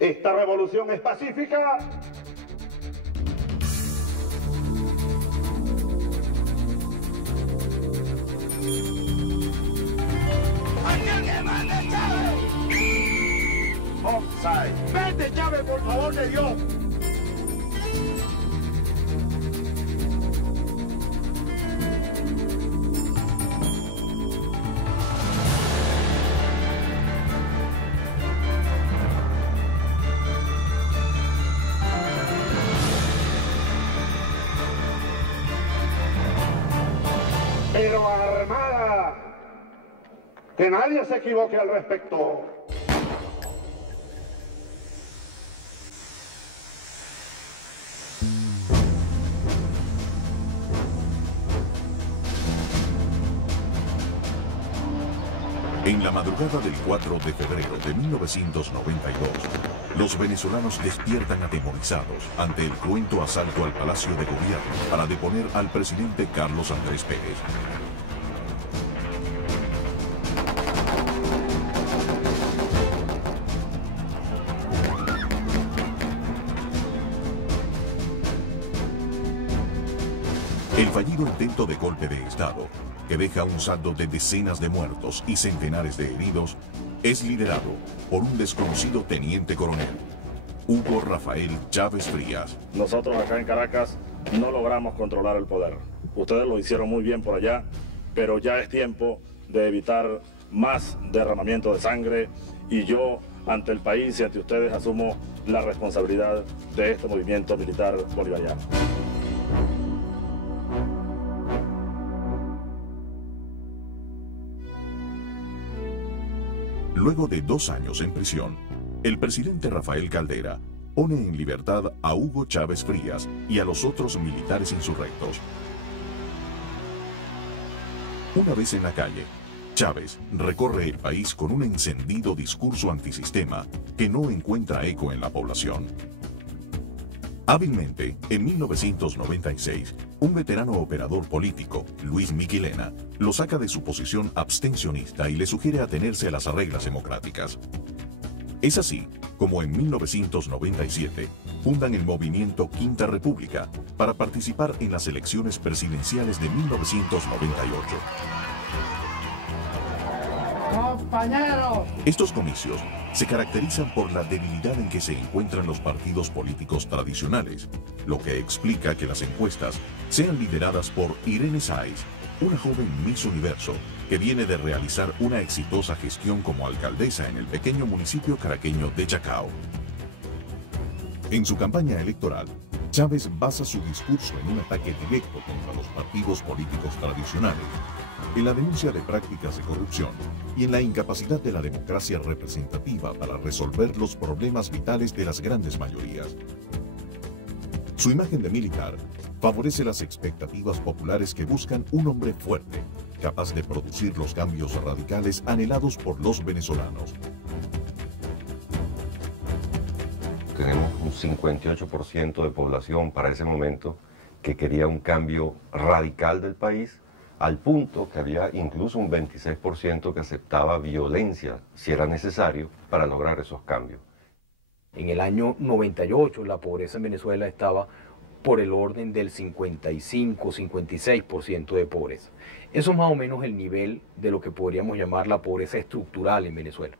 Esta revolución es pacífica. ¡Aquí alguien manda, Chávez! Offside. ¡Vete, Chávez, por favor de Dios! Pero Armada, que nadie se equivoque al respecto. En la madrugada del 4 de febrero de 1992, los venezolanos despiertan atemorizados ante el cruento asalto al Palacio de Gobierno para deponer al presidente Carlos Andrés Pérez. El fallido intento de golpe de Estado, que deja un saldo de decenas de muertos y centenares de heridos, es liderado por un desconocido teniente coronel, Hugo Rafael Chávez Frías. Nosotros acá en Caracas no logramos controlar el poder. Ustedes lo hicieron muy bien por allá, pero ya es tiempo de evitar más derramamiento de sangre y yo, ante el país y ante ustedes, asumo la responsabilidad de este movimiento militar bolivariano. Luego de 2 años en prisión, el presidente Rafael Caldera pone en libertad a Hugo Chávez Frías y a los otros militares insurrectos. Una vez en la calle, Chávez recorre el país con un encendido discurso antisistema que no encuentra eco en la población. Hábilmente, en 1996, un veterano operador político, Luis Miquilena, lo saca de su posición abstencionista y le sugiere atenerse a las reglas democráticas. Es así como en 1997 fundan el movimiento Quinta República para participar en las elecciones presidenciales de 1998. ¡Compañeros! Estos comicios se caracterizan por la debilidad en que se encuentran los partidos políticos tradicionales, lo que explica que las encuestas sean lideradas por Irene Sáez, una joven Miss Universo que viene de realizar una exitosa gestión como alcaldesa en el pequeño municipio caraqueño de Chacao. En su campaña electoral, Chávez basa su discurso en un ataque directo contra los partidos políticos tradicionales, en la denuncia de prácticas de corrupción y en la incapacidad de la democracia representativa para resolver los problemas vitales de las grandes mayorías. Su imagen de militar favorece las expectativas populares que buscan un hombre fuerte, capaz de producir los cambios radicales anhelados por los venezolanos. Tenemos un 58% de población para ese momento que quería un cambio radical del país, al punto que había incluso un 26% que aceptaba violencia, si era necesario, para lograr esos cambios. En el año 98 la pobreza en Venezuela estaba por el orden del 55-56% de pobreza. Eso es más o menos el nivel de lo que podríamos llamar la pobreza estructural en Venezuela.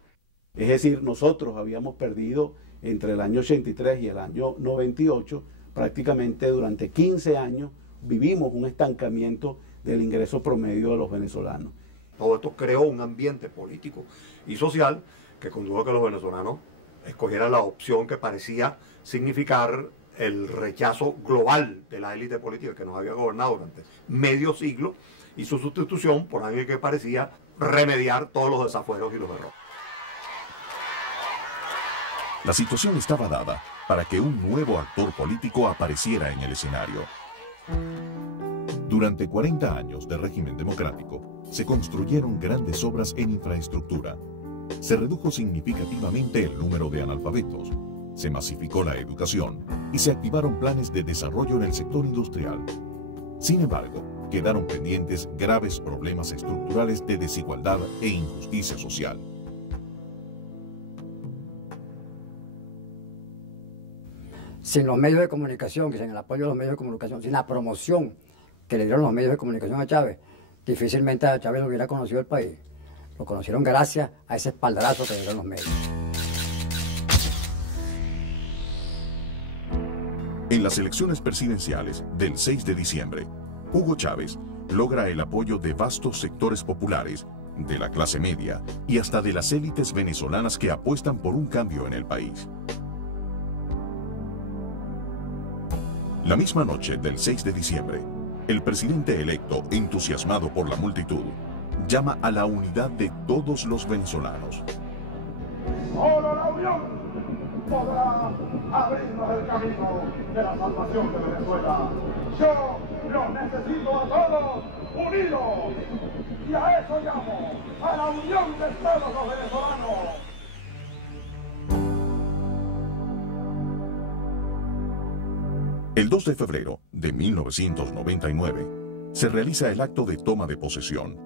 Es decir, nosotros habíamos perdido entre el año 83 y el año 98, prácticamente durante 15 años, vivimos un estancamiento del ingreso promedio de los venezolanos. Todo esto creó un ambiente político y social que condujo a que los venezolanos escogieran la opción que parecía significar el rechazo global de la élite política que nos había gobernado durante medio siglo y su sustitución por alguien que parecía remediar todos los desafueros y los errores. La situación estaba dada para que un nuevo actor político apareciera en el escenario. Durante 40 años de régimen democrático, se construyeron grandes obras en infraestructura. Se redujo significativamente el número de analfabetos, se masificó la educación y se activaron planes de desarrollo en el sector industrial. Sin embargo, quedaron pendientes graves problemas estructurales de desigualdad e injusticia social. sin los medios de comunicación, sin el apoyo de los medios de comunicación, sin la promoción que le dieron los medios de comunicación a Chávez, difícilmente a Chávez lo hubiera conocido el país. Lo conocieron gracias a ese espaldarazo que dieron los medios. En las elecciones presidenciales del 6 de diciembre, Hugo Chávez logra el apoyo de vastos sectores populares, de la clase media y hasta de las élites venezolanas que apuestan por un cambio en el país. La misma noche del 6 de diciembre, el presidente electo, entusiasmado por la multitud, llama a la unidad de todos los venezolanos. Solo la unión podrá abrirnos el camino de la salvación de Venezuela. Yo los necesito a todos unidos y a eso llamo, a la unión de todos los venezolanos. El 2 de febrero de 1999 se realiza el acto de toma de posesión.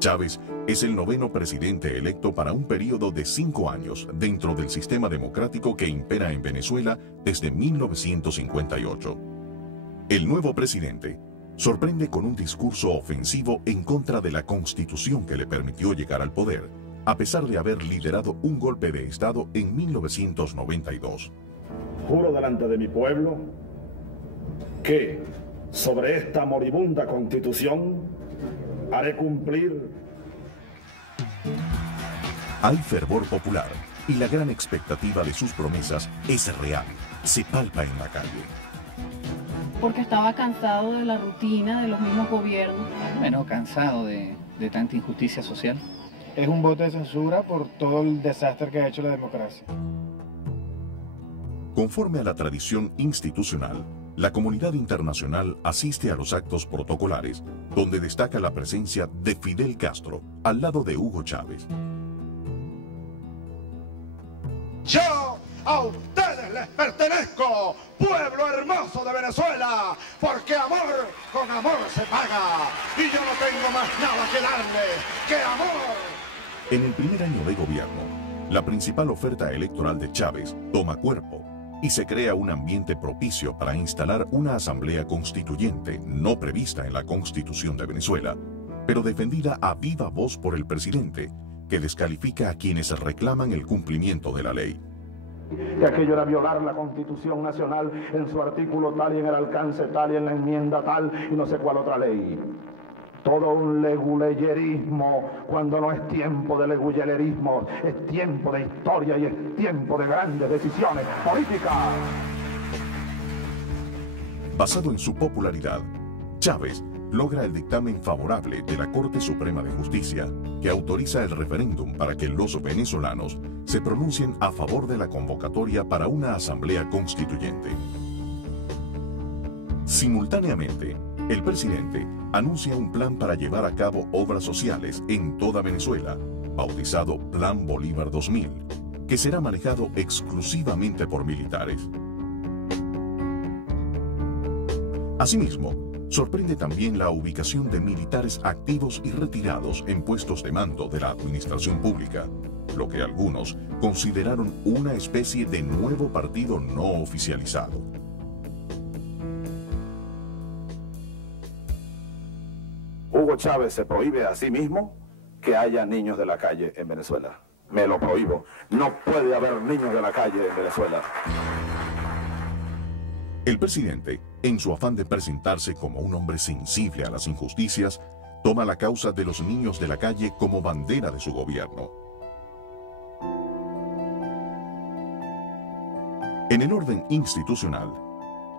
Chávez es el 9º presidente electo para un periodo de 5 años dentro del sistema democrático que impera en Venezuela desde 1958. El nuevo presidente sorprende con un discurso ofensivo en contra de la Constitución que le permitió llegar al poder, a pesar de haber liderado un golpe de Estado en 1992. Juro delante de mi pueblo que sobre esta moribunda Constitución haré cumplir. Hay fervor popular y la gran expectativa de sus promesas es real, se palpa en la calle. Porque estaba cansado de la rutina de los mismos gobiernos. Bueno, cansado de tanta injusticia social. Es un voto de censura por todo el desastre que ha hecho la democracia. Conforme a la tradición institucional, la comunidad internacional asiste a los actos protocolares, donde destaca la presencia de Fidel Castro al lado de Hugo Chávez. Yo a ustedes les pertenezco, pueblo hermoso de Venezuela, porque amor con amor se paga, y yo no tengo más nada que darle que amor. En el primer año de gobierno, la principal oferta electoral de Chávez toma cuerpo y se crea un ambiente propicio para instalar una asamblea constituyente no prevista en la Constitución de Venezuela, pero defendida a viva voz por el presidente, que descalifica a quienes reclaman el cumplimiento de la ley. Que aquello era violar la Constitución Nacional en su artículo tal y en el alcance tal y en la enmienda tal y no sé cuál otra ley. Todo un leguleyerismo cuando no es tiempo de legullerismo, es tiempo de historia y es tiempo de grandes decisiones políticas. Basado en su popularidad, Chávez logra el dictamen favorable de la Corte Suprema de Justicia, que autoriza el referéndum para que los venezolanos se pronuncien a favor de la convocatoria para una asamblea constituyente. Simultáneamente, el presidente anuncia un plan para llevar a cabo obras sociales en toda Venezuela, bautizado Plan Bolívar 2000, que será manejado exclusivamente por militares. Asimismo, sorprende también la ubicación de militares activos y retirados en puestos de mando de la administración pública, lo que algunos consideraron una especie de nuevo partido no oficializado. Hugo Chávez se prohíbe a sí mismo que haya niños de la calle en Venezuela. Me lo prohíbo. No puede haber niños de la calle en Venezuela. El presidente, en su afán de presentarse como un hombre sensible a las injusticias, toma la causa de los niños de la calle como bandera de su gobierno. En el orden institucional,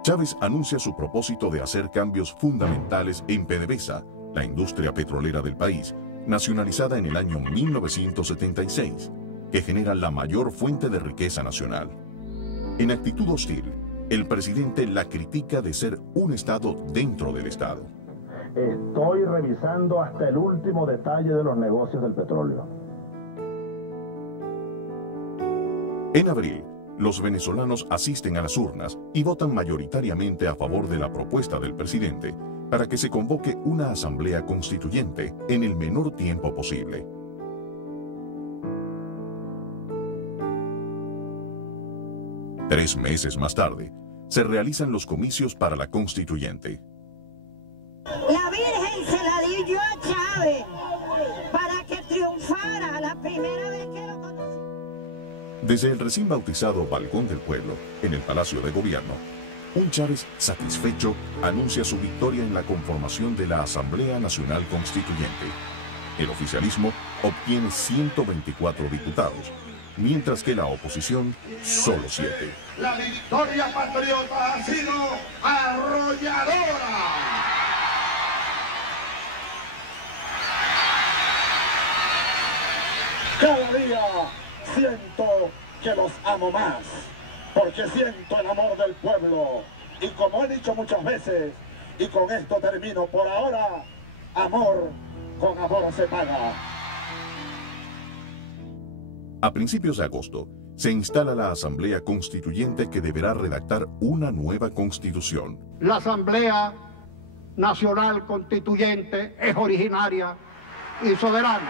Chávez anuncia su propósito de hacer cambios fundamentales en PDVSA, la industria petrolera del país, nacionalizada en el año 1976, que genera la mayor fuente de riqueza nacional. En actitud hostil, el presidente la critica de ser un Estado dentro del Estado. Estoy revisando hasta el último detalle de los negocios del petróleo. En abril, los venezolanos asisten a las urnas y votan mayoritariamente a favor de la propuesta del presidente para que se convoque una asamblea constituyente en el menor tiempo posible. Tres meses más tarde, se realizan los comicios para la constituyente. La Virgen se la di yo a Chávez para que triunfara la primera vez que lo conocí. Desde el recién bautizado Balcón del Pueblo, en el Palacio de Gobierno, un Chávez satisfecho anuncia su victoria en la conformación de la Asamblea Nacional Constituyente. El oficialismo obtiene 124 diputados, mientras que la oposición solo 7. La victoria patriota ha sido arrolladora. Cada día siento que los amo más, porque siento el amor del pueblo. Y como he dicho muchas veces, y con esto termino por ahora, amor con amor se paga. A principios de agosto, se instala la Asamblea Constituyente que deberá redactar una nueva constitución. La Asamblea Nacional Constituyente es originaria y soberana.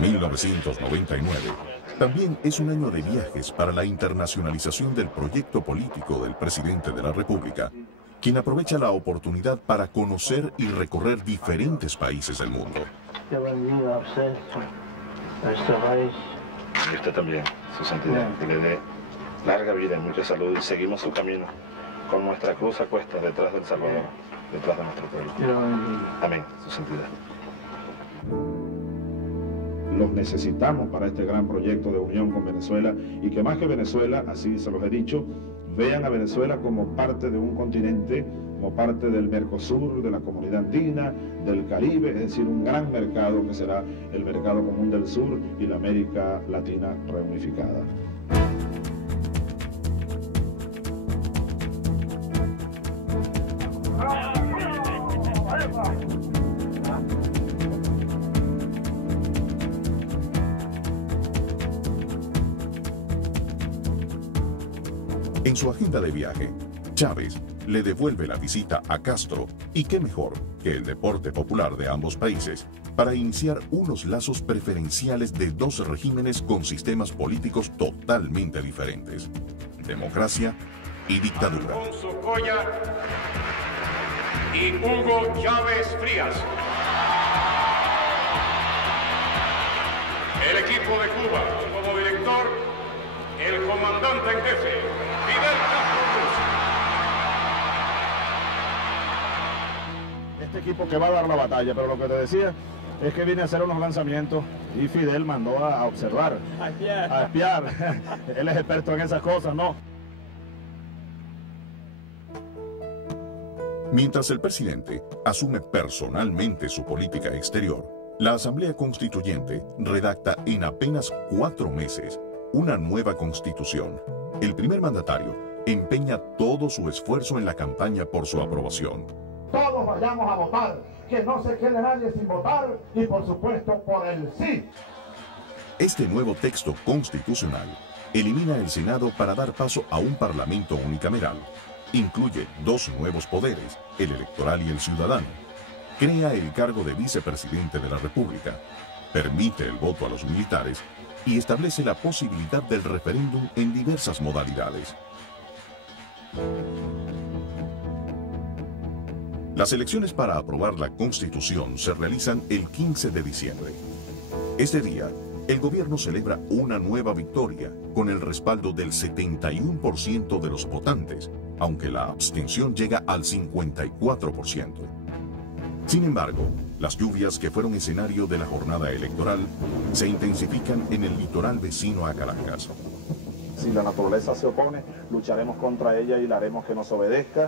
...1999... también es un año de viajes para la internacionalización del proyecto político del presidente de la República, quien aprovecha la oportunidad para conocer y recorrer diferentes países del mundo. Bienvenido a usted, a este país. Y usted también, su santidad, que le dé larga vida y mucha salud, y seguimos su camino con nuestra cruz a cuestas detrás del Salvador, detrás de nuestro pueblo. Amén, su santidad. Los necesitamos para este gran proyecto de unión con Venezuela, y que más que Venezuela, así se los he dicho, vean a Venezuela como parte de un continente, como parte del Mercosur, de la Comunidad Andina, del Caribe, es decir, un gran mercado que será el mercado común del sur y la América Latina reunificada. En su agenda de viaje, Chávez le devuelve la visita a Castro, y qué mejor que el deporte popular de ambos países para iniciar unos lazos preferenciales de dos regímenes con sistemas políticos totalmente diferentes: democracia y dictadura. Alfonso Coya y Hugo Chávez Frías. El equipo de Cuba, como director, el comandante en jefe, Fidel Castro Cruz. Este equipo que va a dar la batalla, pero lo que te decía es que viene a hacer unos lanzamientos y Fidel mandó a observar, a espiar. Él es experto en esas cosas, ¿no? Mientras el presidente asume personalmente su política exterior, la Asamblea Constituyente redacta en apenas 4 meses una nueva constitución. El primer mandatario empeña todo su esfuerzo en la campaña por su aprobación. Todos vayamos a votar, que no se quede nadie sin votar, y por supuesto por el sí. Este nuevo texto constitucional elimina el Senado para dar paso a un parlamento unicameral. Incluye 2 nuevos poderes, el electoral y el ciudadano. Crea el cargo de vicepresidente de la República. Permite el voto a los militares y establece la posibilidad del referéndum en diversas modalidades. Las elecciones para aprobar la Constitución se realizan el 15 de diciembre. Este día, el gobierno celebra una nueva victoria con el respaldo del 71% de los votantes, aunque la abstención llega al 54%. Sin embargo, las lluvias que fueron escenario de la jornada electoral se intensifican en el litoral vecino a Caracas. Si la naturaleza se opone, lucharemos contra ella y la haremos que nos obedezca.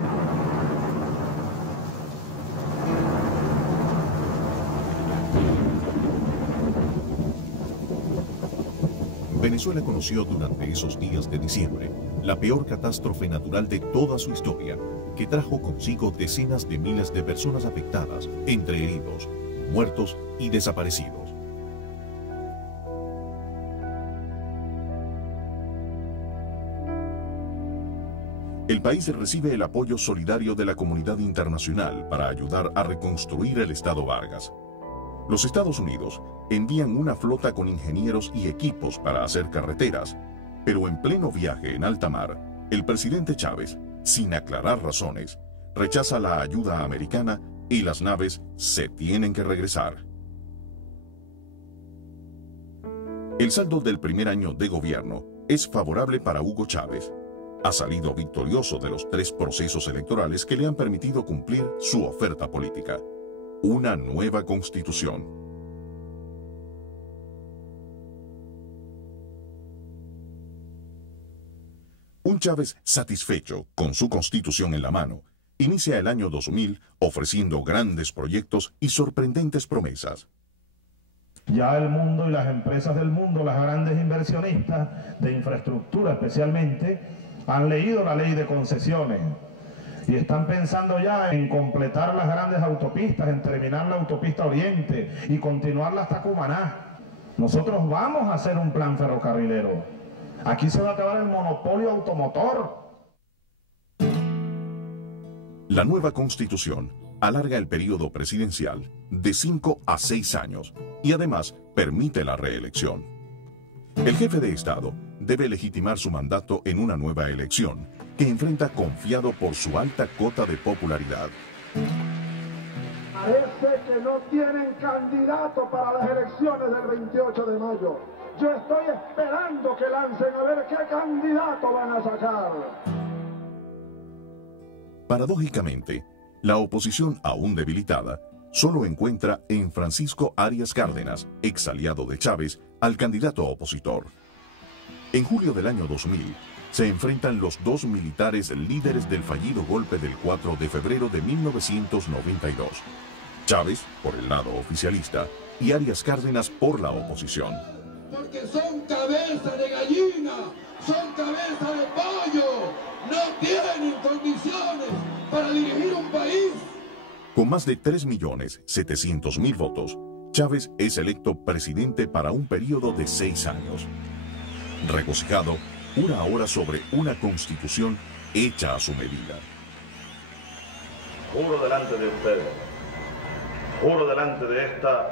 Venezuela conoció durante esos días de diciembre la peor catástrofe natural de toda su historia, que trajo consigo decenas de miles de personas afectadas, entre heridos, muertos y desaparecidos. El país recibe el apoyo solidario de la comunidad internacional para ayudar a reconstruir el Estado Vargas. Los Estados Unidos envían una flota con ingenieros y equipos para hacer carreteras, pero en pleno viaje en alta mar, el presidente Chávez, sin aclarar razones, rechaza la ayuda americana y las naves se tienen que regresar. El saldo del primer año de gobierno es favorable para Hugo Chávez. Ha salido victorioso de los 3 procesos electorales que le han permitido cumplir su oferta política: una nueva constitución. Un Chávez satisfecho con su constitución en la mano, inicia el año 2000 ofreciendo grandes proyectos y sorprendentes promesas. Ya el mundo y las empresas del mundo, las grandes inversionistas de infraestructura especialmente, han leído la ley de concesiones y están pensando ya en completar las grandes autopistas, en terminar la autopista Oriente y continuarla hasta Cumaná. Nosotros vamos a hacer un plan ferrocarrilero. Aquí se va a acabar el monopolio automotor. La nueva constitución alarga el periodo presidencial de 5 a 6 años y además permite la reelección. El jefe de Estado debe legitimar su mandato en una nueva elección que enfrenta confiado por su alta cota de popularidad. Parece que no tienen candidato para las elecciones del 28 de mayo. Yo estoy esperando que lancen a ver qué candidato van a sacar. Paradójicamente, la oposición aún debilitada solo encuentra en Francisco Arias Cárdenas, ex aliado de Chávez, al candidato opositor. En julio del año 2000, se enfrentan los 2 militares líderes del fallido golpe del 4 de febrero de 1992. Chávez, por el lado oficialista, y Arias Cárdenas por la oposición. Porque son cabeza de gallina, son cabeza de pollo, no tienen condiciones para dirigir un país. Con más de 3.700.000 votos, Chávez es electo presidente para un periodo de 6 años. Regocijado, ora ahora sobre una constitución hecha a su medida. Juro delante de ustedes, juro delante de esta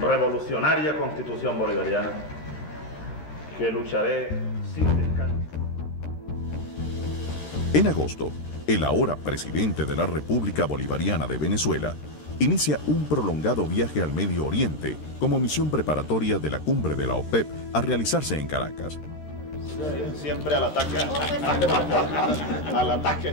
revolucionaria constitución bolivariana, que lucharé sin descanso. En agosto, el ahora presidente de la República Bolivariana de Venezuela inicia un prolongado viaje al Medio Oriente como misión preparatoria de la cumbre de la OPEP a realizarse en Caracas. Siempre al ataque. Al ataque.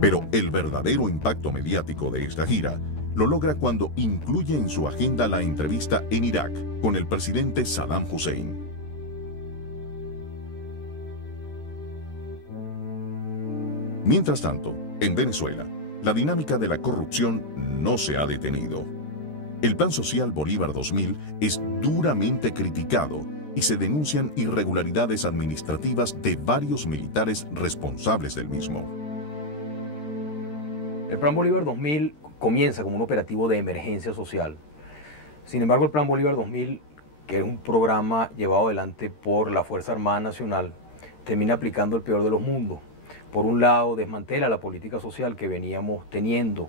Pero el verdadero impacto mediático de esta gira lo logra cuando incluye en su agenda la entrevista en Irak con el presidente Saddam Hussein. Mientras tanto, en Venezuela, la dinámica de la corrupción no se ha detenido. El Plan Social Bolívar 2000 es duramente criticado y se denuncian irregularidades administrativas de varios militares responsables del mismo. El Plan Bolívar 2000 comienza como un operativo de emergencia social. Sin embargo, el Plan Bolívar 2000, que es un programa llevado adelante por la Fuerza Armada Nacional, termina aplicando el peor de los mundos. Por un lado, desmantela la política social que veníamos teniendo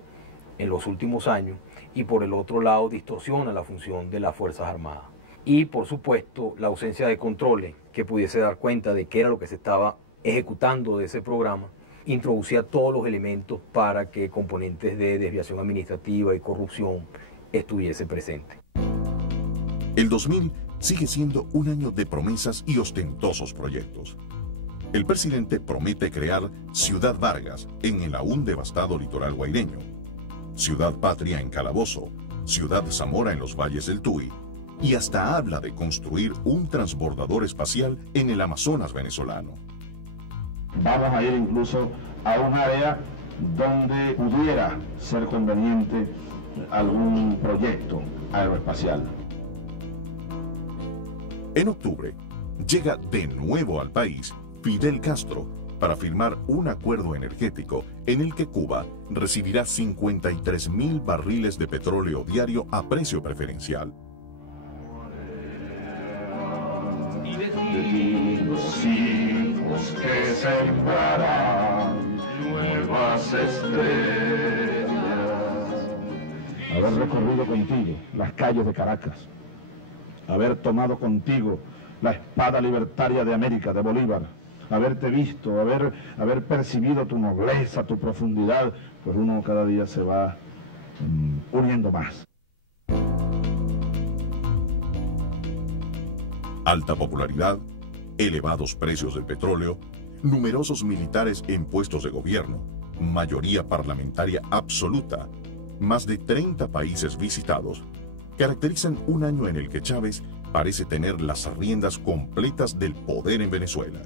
en los últimos años y por el otro lado distorsiona la función de las Fuerzas Armadas. Y por supuesto, la ausencia de controles que pudiese dar cuenta de qué era lo que se estaba ejecutando de ese programa, introducía todos los elementos para que componentes de desviación administrativa y corrupción estuviese presente. El 2000 sigue siendo un año de promesas y ostentosos proyectos. El presidente promete crear Ciudad Vargas en el aún devastado litoral guaireño, Ciudad Patria en Calabozo, Ciudad Zamora en los valles del Tuy, y hasta habla de construir un transbordador espacial en el Amazonas venezolano. Vamos a ir incluso a un área donde pudiera ser conveniente algún proyecto aeroespacial. En octubre, llega de nuevo al país Fidel Castro para firmar un acuerdo energético en el que Cuba recibirá 53.000 barriles de petróleo diario a precio preferencial. De ti los hijos que sembrarán nuevos nuevas estrellas. Haber recorrido contigo las calles de Caracas, haber tomado contigo la espada libertaria de América, de Bolívar, haberte visto, haber percibido tu nobleza, tu profundidad, pues uno cada día se va uniendo más. Alta popularidad, elevados precios del petróleo, numerosos militares en puestos de gobierno, mayoría parlamentaria absoluta, más de 30 países visitados, caracterizan un año en el que Chávez parece tener las riendas completas del poder en Venezuela.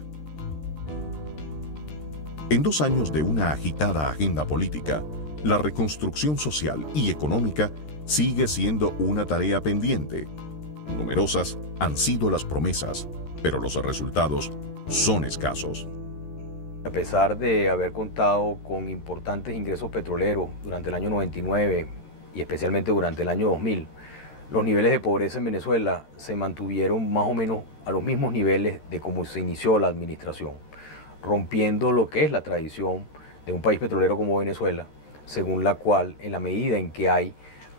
En 2 años de una agitada agenda política, la reconstrucción social y económica sigue siendo una tarea pendiente. Numerosas han sido las promesas, pero los resultados son escasos. A pesar de haber contado con importantes ingresos petroleros durante el año 99 y especialmente durante el año 2000, los niveles de pobreza en Venezuela se mantuvieron más o menos a los mismos niveles de cómo se inició la administración, rompiendo lo que es la tradición de un país petrolero como Venezuela, según la cual, en la medida en que hay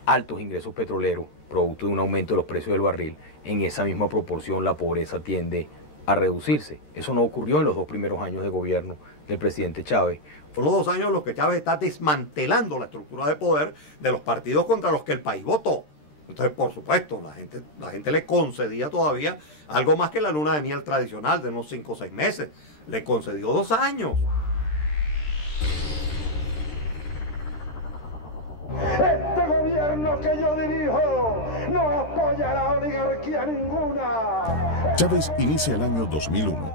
altos ingresos petroleros, producto de un aumento de los precios del barril, en esa misma proporción la pobreza tiende a reducirse. Eso no ocurrió en los 2 primeros años de gobierno del presidente Chávez. Son los 2 años en los que Chávez está desmantelando la estructura de poder de los partidos contra los que el país votó. Entonces, por supuesto, la gente le concedía todavía algo más que la luna de miel tradicional de unos 5 o 6 meses. Le concedió 2 años. Este gobierno que yo dirijo no apoya a la oligarquía ninguna. Chávez inicia el año 2001,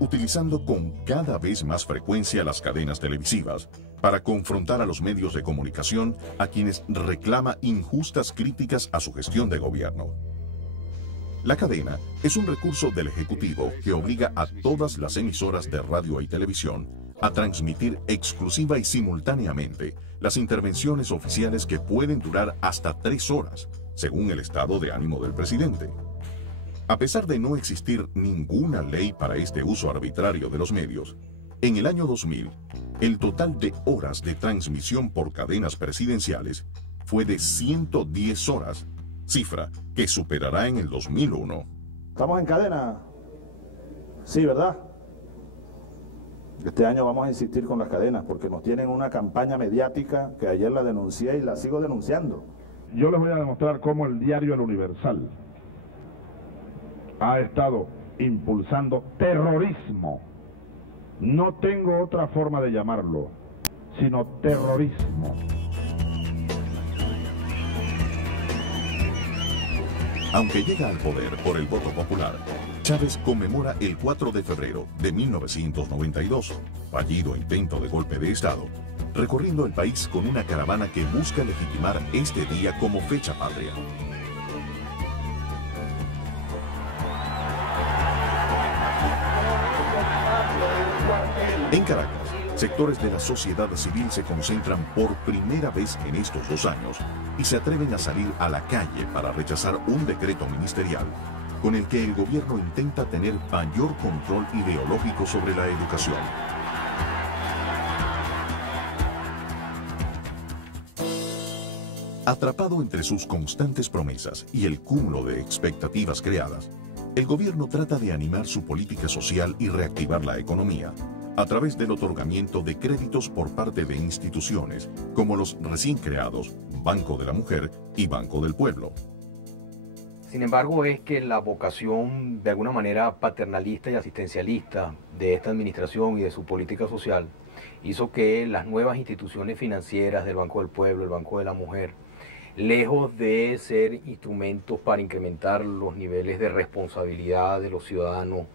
utilizando con cada vez más frecuencia las cadenas televisivas para confrontar a los medios de comunicación a quienes reclama injustas críticas a su gestión de gobierno. La cadena es un recurso del Ejecutivo que obliga a todas las emisoras de radio y televisión a transmitir exclusiva y simultáneamente las intervenciones oficiales que pueden durar hasta 3 horas, según el estado de ánimo del presidente. A pesar de no existir ninguna ley para este uso arbitrario de los medios, en el año 2000, el total de horas de transmisión por cadenas presidenciales fue de 110 horas, cifra que superará en el 2001. ¿Estamos en cadena? Sí, ¿verdad? Este año vamos a insistir con las cadenas porque nos tienen una campaña mediática que ayer la denuncié y la sigo denunciando. Yo les voy a demostrar cómo el diario El Universal ha estado impulsando terrorismo. No tengo otra forma de llamarlo, sino terrorismo. Aunque llega al poder por el voto popular, Chávez conmemora el 4 de febrero de 1992, fallido intento de golpe de Estado, recorriendo el país con una caravana que busca legitimar este día como fecha patria. En Caracas, sectores de la sociedad civil se concentran por primera vez en estos 2 años y se atreven a salir a la calle para rechazar un decreto ministerial con el que el gobierno intenta tener mayor control ideológico sobre la educación. Atrapado entre sus constantes promesas y el cúmulo de expectativas creadas, el gobierno trata de animar su política social y reactivar la economía a través del otorgamiento de créditos por parte de instituciones como los recién creados Banco de la Mujer y Banco del Pueblo. Sin embargo, es que la vocación de alguna manera paternalista y asistencialista de esta administración y de su política social hizo que las nuevas instituciones financieras del Banco del Pueblo, el Banco de la Mujer, lejos de ser instrumentos para incrementar los niveles de responsabilidad de los ciudadanos,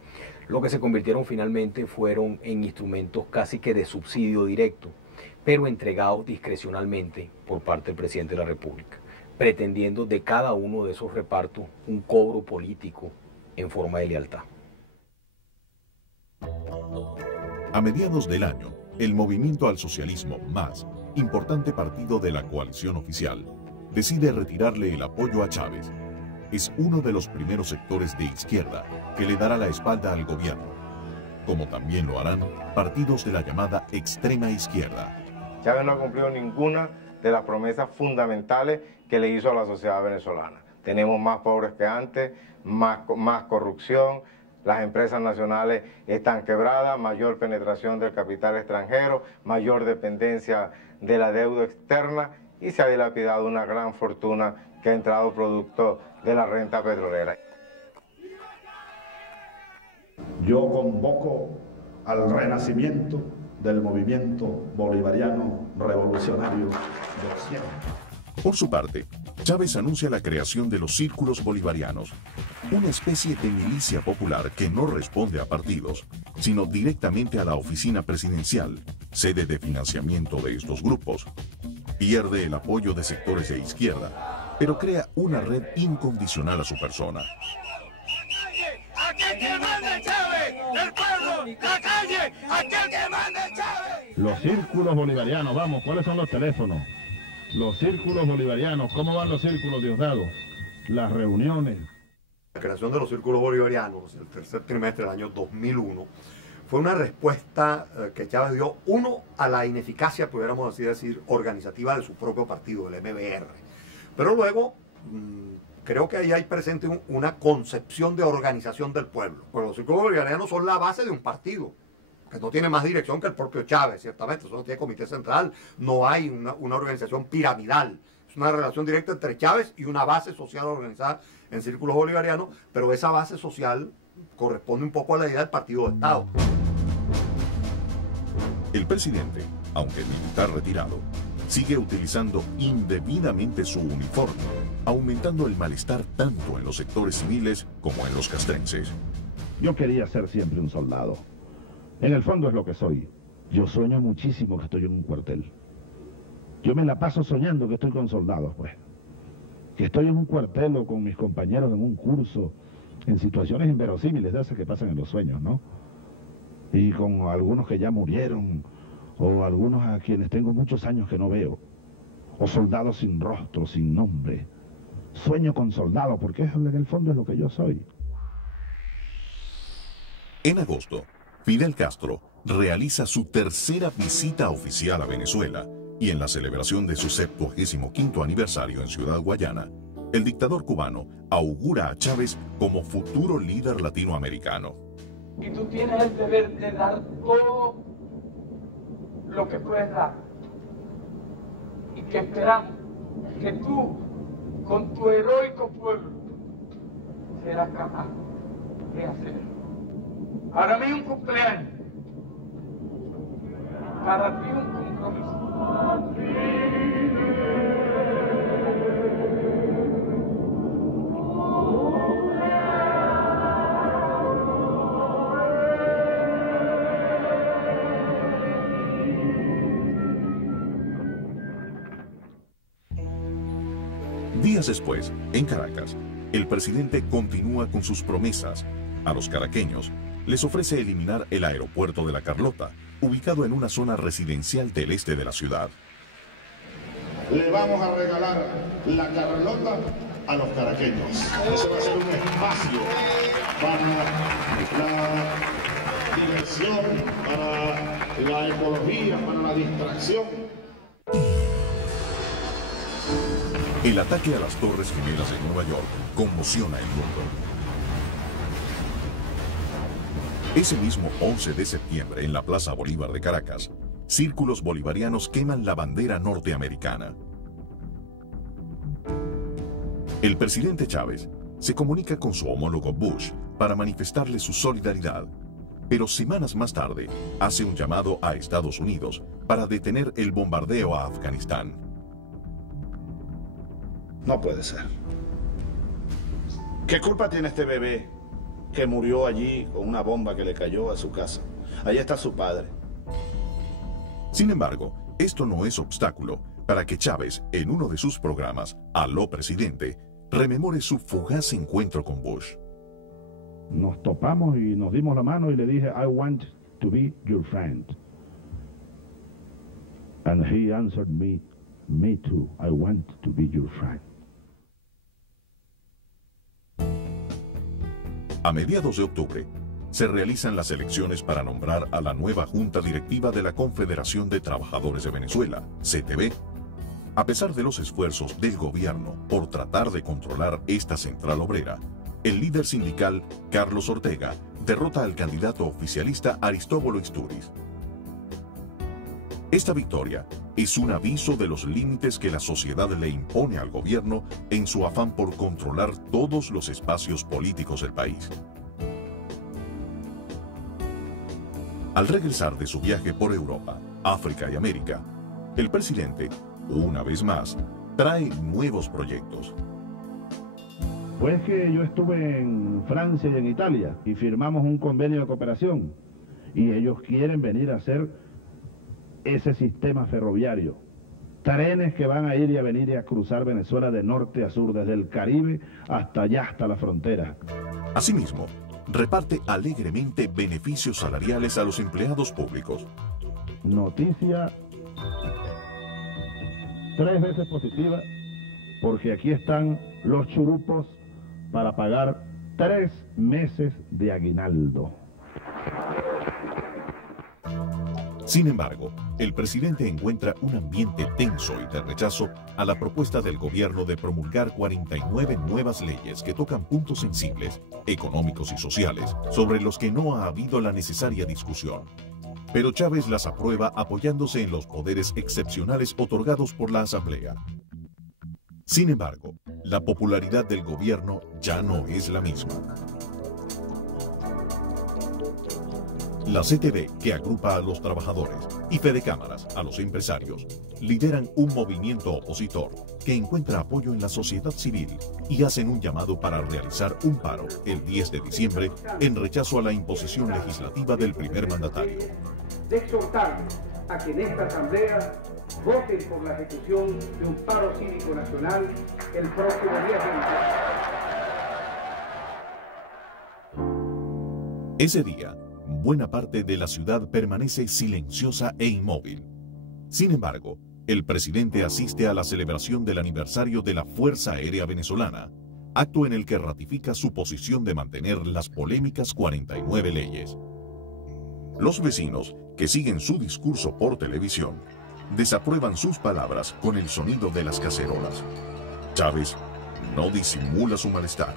lo que se convirtieron finalmente fueron en instrumentos casi que de subsidio directo, pero entregados discrecionalmente por parte del presidente de la República, pretendiendo de cada uno de esos repartos un cobro político en forma de lealtad. A mediados del año, el Movimiento al Socialismo MAS, importante partido de la coalición oficial, decide retirarle el apoyo a Chávez. Es uno de los primeros sectores de izquierda que le dará la espalda al gobierno, como también lo harán partidos de la llamada extrema izquierda. Chávez no ha cumplido ninguna de las promesas fundamentales que le hizo a la sociedad venezolana. Tenemos más pobres que antes, más corrupción, las empresas nacionales están quebradas, mayor penetración del capital extranjero, mayor dependencia de la deuda externa y se ha dilapidado una gran fortuna que ha entrado producto de la renta petrolera. Yo convoco al renacimiento del movimiento bolivariano revolucionario de Occidente. Por su parte, Chávez anuncia la creación de los círculos bolivarianos, una especie de milicia popular que no responde a partidos, sino directamente a la oficina presidencial, sede de financiamiento de estos grupos. Pierde el apoyo de sectores de izquierda, pero crea una red incondicional a su persona. ¡Aquel que manda Chávez! ¡El pueblo! ¡La calle! ¡Aquel que manda Chávez! Los círculos bolivarianos, vamos, ¿cuáles son los teléfonos? Los círculos bolivarianos, ¿cómo van los círculos, Diosdado? Las reuniones. La creación de los círculos bolivarianos, el tercer trimestre del año 2001, fue una respuesta que Chávez dio, uno, a la ineficacia, pudiéramos así decir, organizativa de su propio partido, el MBR. Pero luego, creo que ahí hay presente una concepción de organización del pueblo. Pues los círculos bolivarianos son la base de un partido, que no tiene más dirección que el propio Chávez, ciertamente. Eso no tiene comité central, no hay una organización piramidal. Es una relación directa entre Chávez y una base social organizada en círculos bolivarianos, pero esa base social corresponde un poco a la idea del partido de Estado. El presidente, aunque militar retirado, sigue utilizando indebidamente su uniforme, aumentando el malestar tanto en los sectores civiles como en los castrenses. Yo quería ser siempre un soldado. En el fondo es lo que soy. Yo sueño muchísimo que estoy en un cuartel. Yo me la paso soñando que estoy con soldados, pues. Que estoy en un cuartel o con mis compañeros en un curso, en situaciones inverosímiles de esas que pasan en los sueños, ¿no? Y con algunos que ya murieron, o algunos a quienes tengo muchos años que no veo, o soldados sin rostro, sin nombre. Sueño con soldados, porque eso en el fondo es lo que yo soy. En agosto, Fidel Castro realiza su tercera visita oficial a Venezuela y en la celebración de su 75º aniversario en Ciudad Guayana, el dictador cubano augura a Chávez como futuro líder latinoamericano. Y tú tienes el deber de dar todo lo que puedes dar. Y que esperamos que tú, con tu heroico pueblo, serás capaz de hacerlo. Para mí un cumpleaños, para ti un compromiso. Días después, en Caracas, el presidente continúa con sus promesas. A los caraqueños les ofrece eliminar el aeropuerto de La Carlota, ubicado en una zona residencial del este de la ciudad. Le vamos a regalar La Carlota a los caraqueños. Ese va a ser un espacio para la diversión, para la ecología, para la distracción. El ataque a las Torres Gemelas en Nueva York conmociona el mundo. Ese mismo 11 de septiembre, en la Plaza Bolívar de Caracas, círculos bolivarianos queman la bandera norteamericana. El presidente Chávez se comunica con su homólogo Bush para manifestarle su solidaridad, pero semanas más tarde hace un llamado a Estados Unidos para detener el bombardeo a Afganistán. No puede ser. ¿Qué culpa tiene este bebé que murió allí con una bomba que le cayó a su casa? Allí está su padre. Sin embargo, esto no es obstáculo para que Chávez, en uno de sus programas, Aló Presidente, rememore su fugaz encuentro con Bush. Nos topamos y nos dimos la mano y le dije, I want to be your friend. And he answered me too, I want to be your friend. A mediados de octubre, se realizan las elecciones para nombrar a la nueva Junta Directiva de la Confederación de Trabajadores de Venezuela, CTV. A pesar de los esfuerzos del gobierno por tratar de controlar esta central obrera, el líder sindical, Carlos Ortega, derrota al candidato oficialista Aristóbulo Istúriz. Esta victoria es un aviso de los límites que la sociedad le impone al gobierno en su afán por controlar todos los espacios políticos del país. Al regresar de su viaje por Europa, África y América, el presidente, una vez más, trae nuevos proyectos. Pues que yo estuve en Francia y en Italia y firmamos un convenio de cooperación y ellos quieren venir a hacer ese sistema ferroviario. Trenes que van a ir y a venir y a cruzar Venezuela de norte a sur, desde el Caribe hasta allá, hasta la frontera. Asimismo, reparte alegremente beneficios salariales a los empleados públicos. Noticia 3 veces positiva, porque aquí están los churupos para pagar 3 meses de aguinaldo. Sin embargo, el presidente encuentra un ambiente tenso y de rechazo a la propuesta del gobierno de promulgar 49 nuevas leyes que tocan puntos sensibles, económicos y sociales, sobre los que no ha habido la necesaria discusión. Pero Chávez las aprueba apoyándose en los poderes excepcionales otorgados por la Asamblea. Sin embargo, la popularidad del gobierno ya no es la misma. La CTV, que agrupa a los trabajadores, y Fedecámaras a los empresarios, lideran un movimiento opositor que encuentra apoyo en la sociedad civil y hacen un llamado para realizar un paro el 10 de diciembre en rechazo a la imposición legislativa del primer mandatario. De exhortarles a que en esta asamblea voten por la ejecución de un paro cívico nacional el próximo 10 de diciembre. Ese día, buena parte de la ciudad permanece silenciosa e inmóvil. Sin embargo, el presidente asiste a la celebración del aniversario de la Fuerza Aérea Venezolana, acto en el que ratifica su posición de mantener las polémicas 49 leyes. Los vecinos, que siguen su discurso por televisión, desaprueban sus palabras con el sonido de las cacerolas. Chávez no disimula su malestar.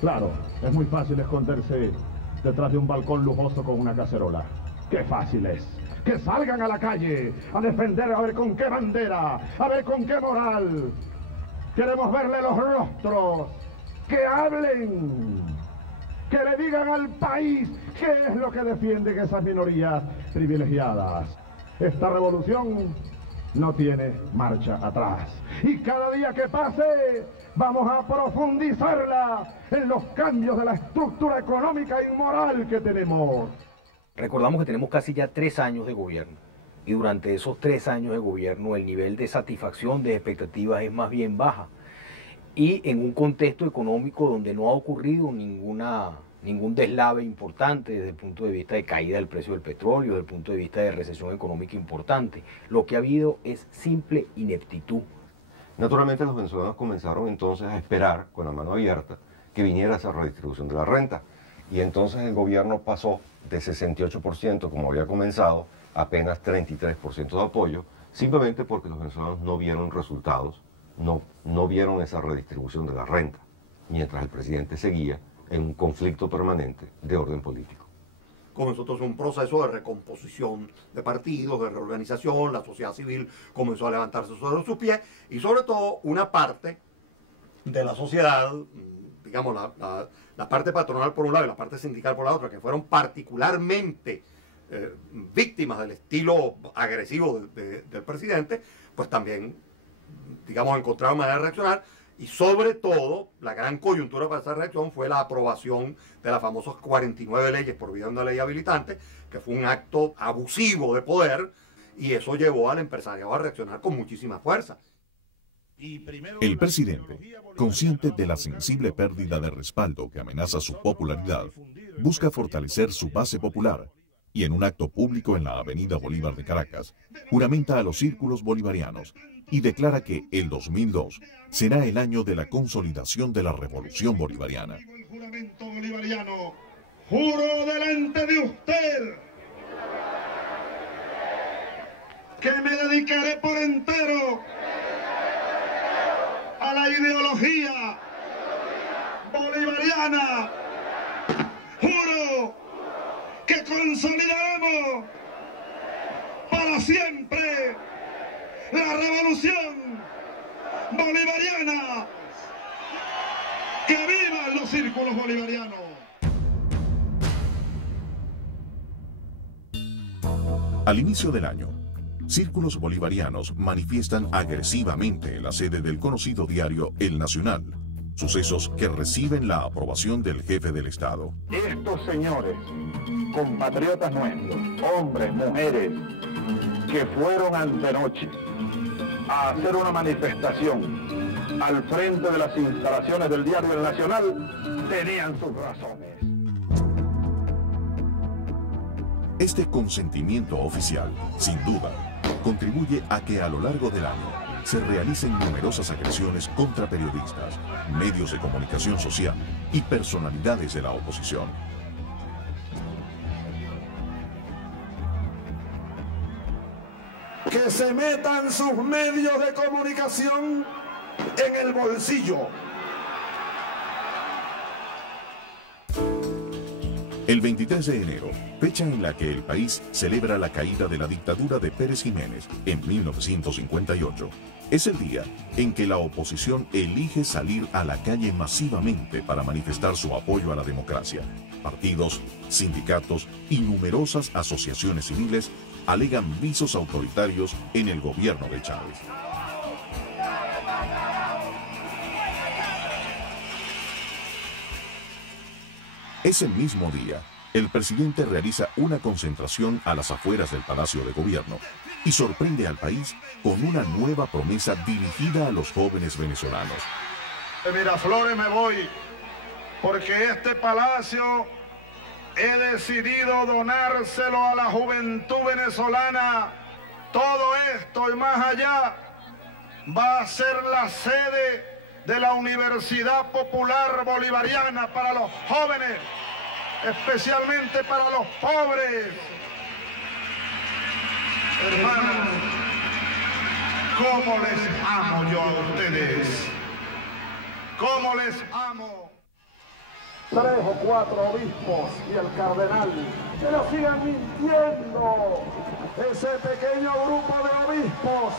Claro, es muy fácil esconderse detrás de un balcón lujoso con una cacerola. ¡Qué fácil es! ¡Que salgan a la calle a defender a ver con qué bandera, a ver con qué moral! Queremos verle los rostros, que hablen, que le digan al país qué es lo que defienden esas minorías privilegiadas. Esta revolución no tiene marcha atrás. Y cada día que pase, vamos a profundizarla en los cambios de la estructura económica y moral que tenemos. Recordamos que tenemos casi ya 3 años de gobierno. Y durante esos 3 años de gobierno, el nivel de satisfacción de expectativas es más bien baja. Y en un contexto económico donde no ha ocurrido ningún deslave importante desde el punto de vista de caída del precio del petróleo, desde el punto de vista de recesión económica importante. Lo que ha habido es simple ineptitud. Naturalmente los venezolanos comenzaron entonces a esperar con la mano abierta que viniera esa redistribución de la renta. Y entonces el gobierno pasó de 68%, como había comenzado, a apenas 33% de apoyo, simplemente porque los venezolanos no vieron resultados, no vieron esa redistribución de la renta, mientras el presidente seguía en un conflicto permanente de orden político. Comenzó entonces un proceso de recomposición de partidos, de reorganización, la sociedad civil comenzó a levantarse sobre sus pies y sobre todo una parte de la sociedad, digamos la parte patronal por un lado y la parte sindical por la otra, que fueron particularmente víctimas del estilo agresivo del presidente, pues también, digamos, encontraron manera de reaccionar. Y sobre todo, la gran coyuntura para esa reacción fue la aprobación de las famosas 49 leyes por vía de una ley habilitante, que fue un acto abusivo de poder, y eso llevó al empresariado a reaccionar con muchísima fuerza. El presidente, consciente de la sensible pérdida de respaldo que amenaza su popularidad, busca fortalecer su base popular y en un acto público en la Avenida Bolívar de Caracas, juramenta a los círculos bolivarianos y declara que el 2002 será el año de la consolidación de la revolución bolivariana. El juramento bolivariano, Juro delante de usted que me dedicaré por entero a la ideología bolivariana. Juro que consolidaremos para siempre la revolución bolivariana. ¡Que vivan los círculos bolivarianos! Al inicio del año, círculos bolivarianos manifiestan agresivamente en la sede del conocido diario El Nacional, sucesos que reciben la aprobación del jefe del Estado. Estos señores, compatriotas nuestros, hombres, mujeres, que fueron antenoche a hacer una manifestación al frente de las instalaciones del diario El Nacional, tenían sus razones. Este consentimiento oficial, sin duda, contribuye a que a lo largo del año se realicen numerosas agresiones contra periodistas, medios de comunicación social y personalidades de la oposición. Que se metan sus medios de comunicación en el bolsillo. El 23 de enero, fecha en la que el país celebra la caída de la dictadura de Pérez Jiménez en 1958, es el día en que la oposición elige salir a la calle masivamente para manifestar su apoyo a la democracia. Partidos, sindicatos y numerosas asociaciones civiles alegan visos autoritarios en el gobierno de Chávez. Ese mismo día, el presidente realiza una concentración a las afueras del Palacio de Gobierno y sorprende al país con una nueva promesa dirigida a los jóvenes venezolanos. De Miraflores me voy porque este palacio he decidido donárselo a la juventud venezolana. Todo esto y más allá va a ser la sede de la Universidad Popular Bolivariana para los jóvenes, especialmente para los pobres. Hermanos, ¿cómo les amo yo a ustedes? ¿Cómo les amo? 3 o 4 obispos y el cardenal, que lo sigan mintiendo. Ese pequeño grupo de obispos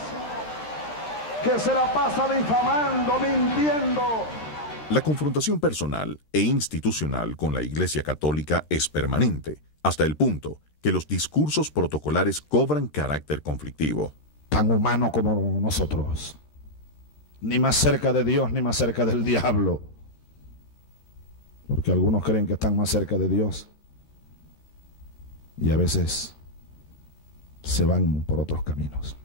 que se la pasa difamando, mintiendo. La confrontación personal e institucional con la Iglesia Católica es permanente, hasta el punto que los discursos protocolares cobran carácter conflictivo. Tan humano como nosotros, ni más cerca de Dios ni más cerca del diablo, porque algunos creen que están más cerca de Dios y a veces se van por otros caminos.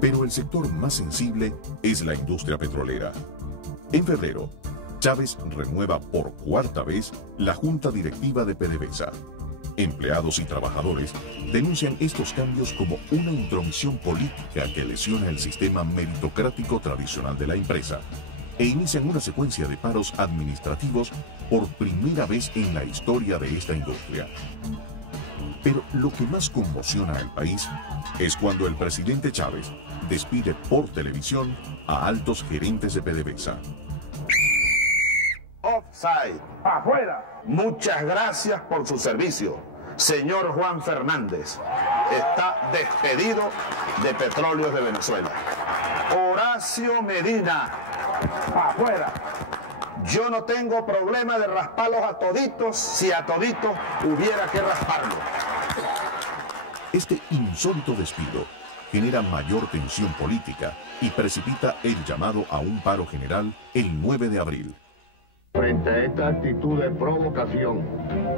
Pero el sector más sensible es la industria petrolera. En febrero, Chávez renueva por 4ª vez la junta directiva de PDVSA. Empleados y trabajadores denuncian estos cambios como una intromisión política que lesiona el sistema meritocrático tradicional de la empresa e inician una secuencia de paros administrativos por primera vez en la historia de esta industria. Pero lo que más conmociona al país es cuando el presidente Chávez despide por televisión a altos gerentes de PDVSA. Offside. Afuera. Muchas gracias por su servicio. Señor Juan Fernández está despedido de Petróleos de Venezuela. Horacio Medina. Afuera. Yo no tengo problema de rasparlos a toditos si a toditos hubiera que rasparlos. Este insólito despido genera mayor tensión política y precipita el llamado a un paro general el 9 de abril. Frente a esta actitud de provocación,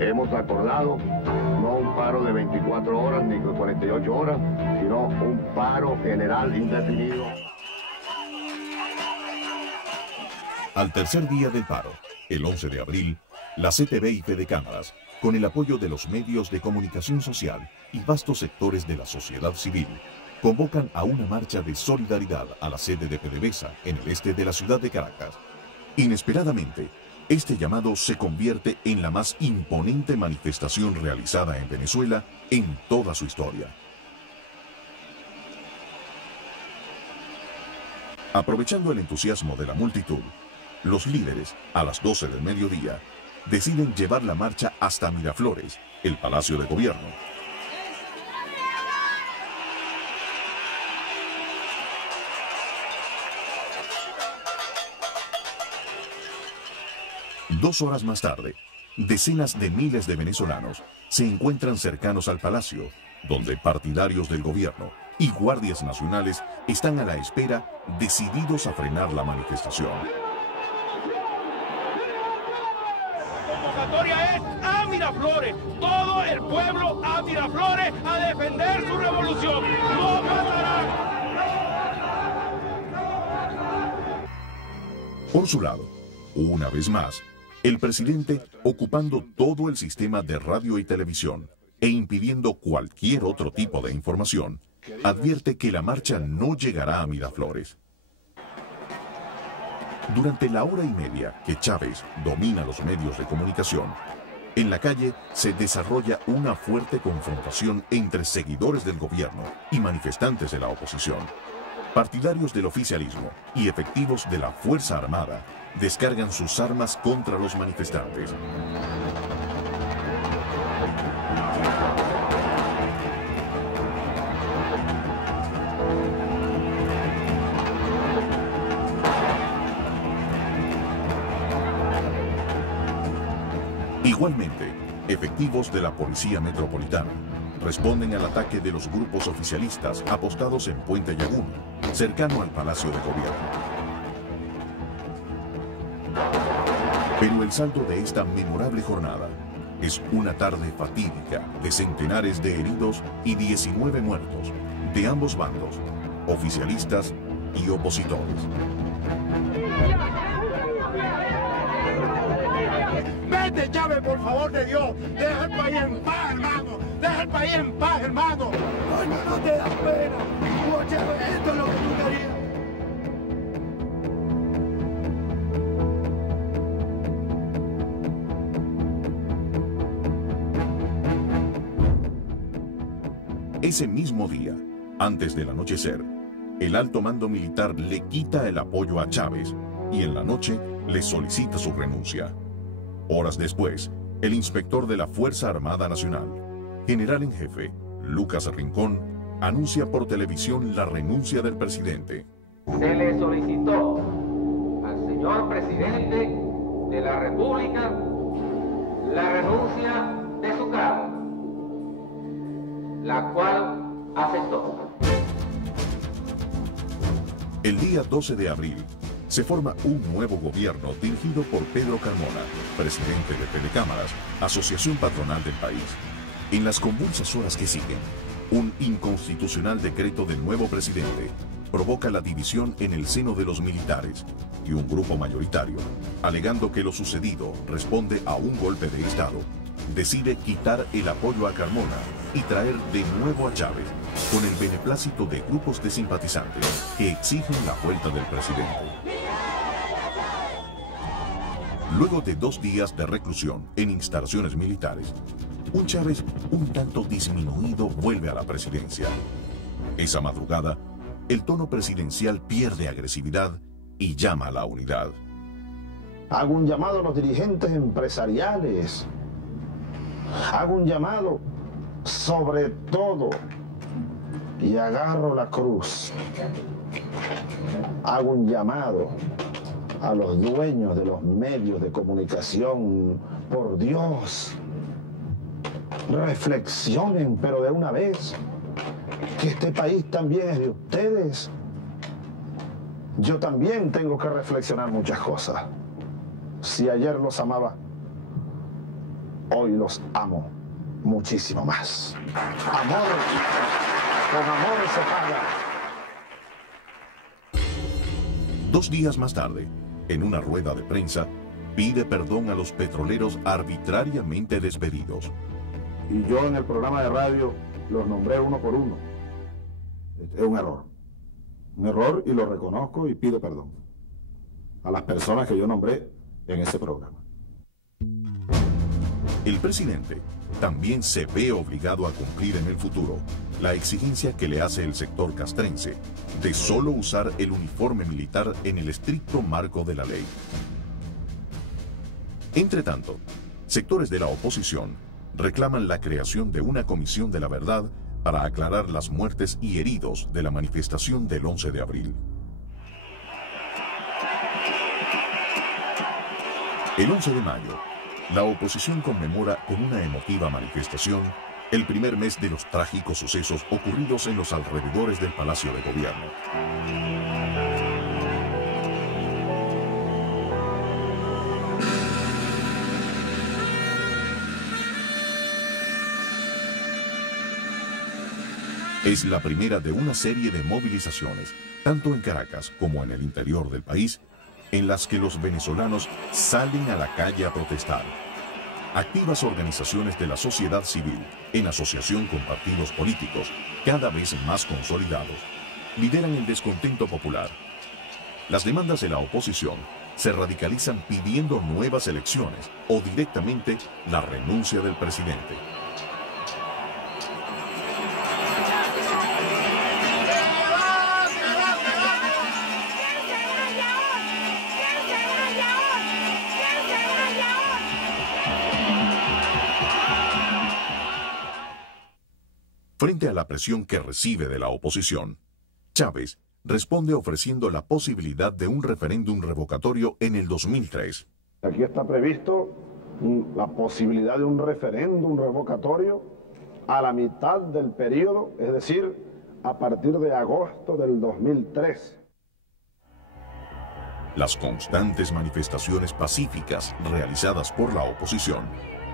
hemos acordado no un paro de 24 horas ni de 48 horas, sino un paro general indefinido. Al tercer día del paro, el 11 de abril, la CTV y Fedecámaras, con el apoyo de los medios de comunicación social y vastos sectores de la sociedad civil, convocan a una marcha de solidaridad a la sede de PDVSA en el este de la ciudad de Caracas. Inesperadamente, este llamado se convierte en la más imponente manifestación realizada en Venezuela en toda su historia. Aprovechando el entusiasmo de la multitud, los líderes, a las 12 del mediodía, deciden llevar la marcha hasta Miraflores, el Palacio de Gobierno. Dos horas más tarde, decenas de miles de venezolanos se encuentran cercanos al palacio, donde partidarios del gobierno y guardias nacionales están a la espera, decididos a frenar la manifestación. La convocatoria es a Miraflores, todo el pueblo a Miraflores a defender su revolución. ¡No pasará! Por su lado, una vez más, el presidente, ocupando todo el sistema de radio y televisión e impidiendo cualquier otro tipo de información, advierte que la marcha no llegará a Miraflores. Durante la hora y media que Chávez domina los medios de comunicación, en la calle se desarrolla una fuerte confrontación entre seguidores del gobierno y manifestantes de la oposición. Partidarios del oficialismo y efectivos de la Fuerza Armada descargan sus armas contra los manifestantes. Igualmente, efectivos de la Policía Metropolitana responden al ataque de los grupos oficialistas apostados en Puente Llagún, cercano al Palacio de Gobierno. Pero el saldo de esta memorable jornada es una tarde fatídica de centenares de heridos y 19 muertos de ambos bandos, oficialistas y opositores. Vete, Chávez, por favor de Dios. Deja el país en paz, hermano. Deja el país en paz, hermano. Coño, no te das pena. No, Chávez, esto es lo que tú querías. Ese mismo día, antes del anochecer, el alto mando militar le quita el apoyo a Chávez y en la noche le solicita su renuncia. Horas después, el inspector de la Fuerza Armada Nacional, general en jefe, Lucas Rincón, anuncia por televisión la renuncia del presidente. Se le solicitó al señor presidente de la República la renuncia de su cargo, la cual aceptó. El día 12 de abril, se forma un nuevo gobierno dirigido por Pedro Carmona, presidente de Telecámaras, asociación patronal del país. En las convulsas horas que siguen, un inconstitucional decreto del nuevo presidente provoca la división en el seno de los militares y un grupo mayoritario, alegando que lo sucedido responde a un golpe de Estado, decide quitar el apoyo a Carmona y traer de nuevo a Chávez, con el beneplácito de grupos de simpatizantes que exigen la vuelta del presidente. Luego de 2 días de reclusión en instalaciones militares, un Chávez un tanto disminuido vuelve a la presidencia. Esa madrugada, el tono presidencial pierde agresividad y llama a la unidad. Hago un llamado a los dirigentes empresariales. Hago un llamado sobre todo y agarro la cruz. Hago un llamado a los dueños de los medios de comunicación. Por Dios, reflexionen, pero de una vez, que este país también es de ustedes. Yo también tengo que reflexionar muchas cosas. Si ayer los amaba, hoy los amo muchísimo más. Amor, con amor se paga. 2 días más tarde, en una rueda de prensa, pide perdón a los petroleros arbitrariamente despedidos. Y yo en el programa de radio los nombré uno por uno. Es un error. Un error, y lo reconozco y pido perdón a las personas que yo nombré en ese programa. El presidente también se ve obligado a cumplir en el futuro la exigencia que le hace el sector castrense de solo usar el uniforme militar en el estricto marco de la ley. Entre tanto, sectores de la oposición reclaman la creación de una comisión de la verdad para aclarar las muertes y heridos de la manifestación del 11 de abril. El 11 de mayo, la oposición conmemora con una emotiva manifestación el primer mes de los trágicos sucesos ocurridos en los alrededores del Palacio de Gobierno. Es la primera de una serie de movilizaciones, tanto en Caracas como en el interior del país, en las que los venezolanos salen a la calle a protestar. Activas organizaciones de la sociedad civil, en asociación con partidos políticos cada vez más consolidados, lideran el descontento popular. Las demandas de la oposición se radicalizan pidiendo nuevas elecciones o directamente la renuncia del presidente. Frente a la presión que recibe de la oposición, Chávez responde ofreciendo la posibilidad de un referéndum revocatorio en el 2003. Aquí está previsto la posibilidad de un referéndum revocatorio a la mitad del periodo, es decir, a partir de agosto del 2003. Las constantes manifestaciones pacíficas realizadas por la oposición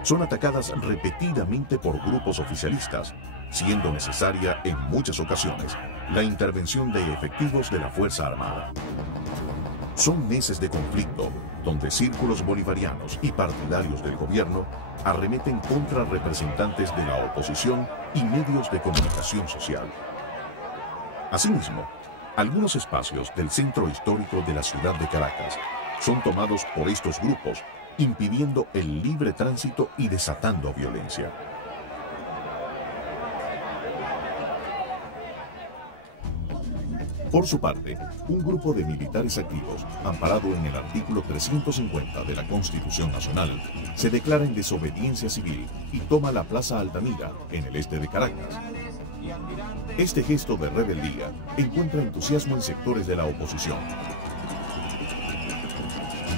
son atacadas repetidamente por grupos oficialistas, siendo necesaria en muchas ocasiones la intervención de efectivos de la Fuerza Armada. Son meses de conflicto donde círculos bolivarianos y partidarios del gobierno arremeten contra representantes de la oposición y medios de comunicación social. Asimismo, algunos espacios del centro histórico de la ciudad de Caracas son tomados por estos grupos, impidiendo el libre tránsito y desatando violencia. Por su parte, un grupo de militares activos, amparado en el artículo 350 de la Constitución Nacional, se declara en desobediencia civil y toma la Plaza Altamira, en el este de Caracas. Este gesto de rebeldía encuentra entusiasmo en sectores de la oposición.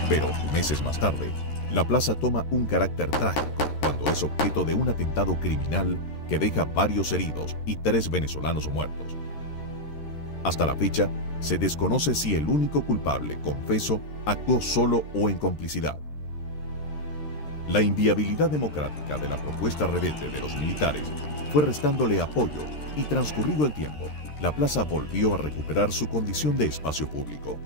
Pero, meses más tarde, la plaza toma un carácter trágico cuando es objeto de un atentado criminal que deja varios heridos y 3 venezolanos muertos. Hasta la fecha, se desconoce si el único culpable, confeso, actuó solo o en complicidad. La inviabilidad democrática de la propuesta rebelde de los militares fue restándole apoyo y, transcurrido el tiempo, la plaza volvió a recuperar su condición de espacio público.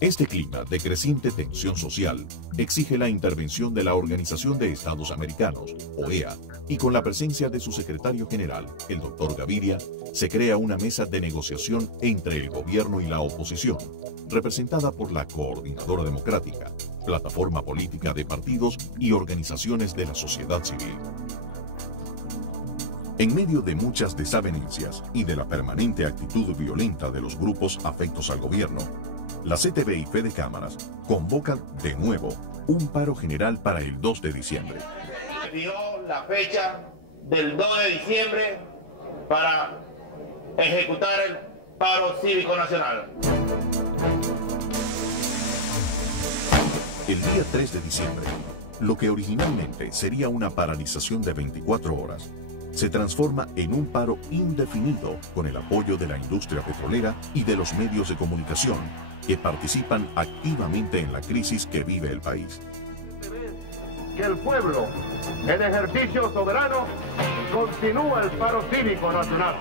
Este clima de creciente tensión social exige la intervención de la Organización de Estados Americanos, OEA, y con la presencia de su secretario general, el Dr. Gaviria, se crea una mesa de negociación entre el gobierno y la oposición, representada por la Coordinadora Democrática, plataforma política de partidos y organizaciones de la sociedad civil. En medio de muchas desavenencias y de la permanente actitud violenta de los grupos afectos al gobierno, la CTV y Fede Cámaras convocan de nuevo un paro general para el 2 de diciembre. Se dio la fecha del 2 de diciembre para ejecutar el paro cívico nacional. El día 3 de diciembre, lo que originalmente sería una paralización de 24 horas, se transforma en un paro indefinido con el apoyo de la industria petrolera y de los medios de comunicación que participan activamente en la crisis que vive el país. Que el pueblo, en ejercicio soberano, continúa el paro cívico nacional.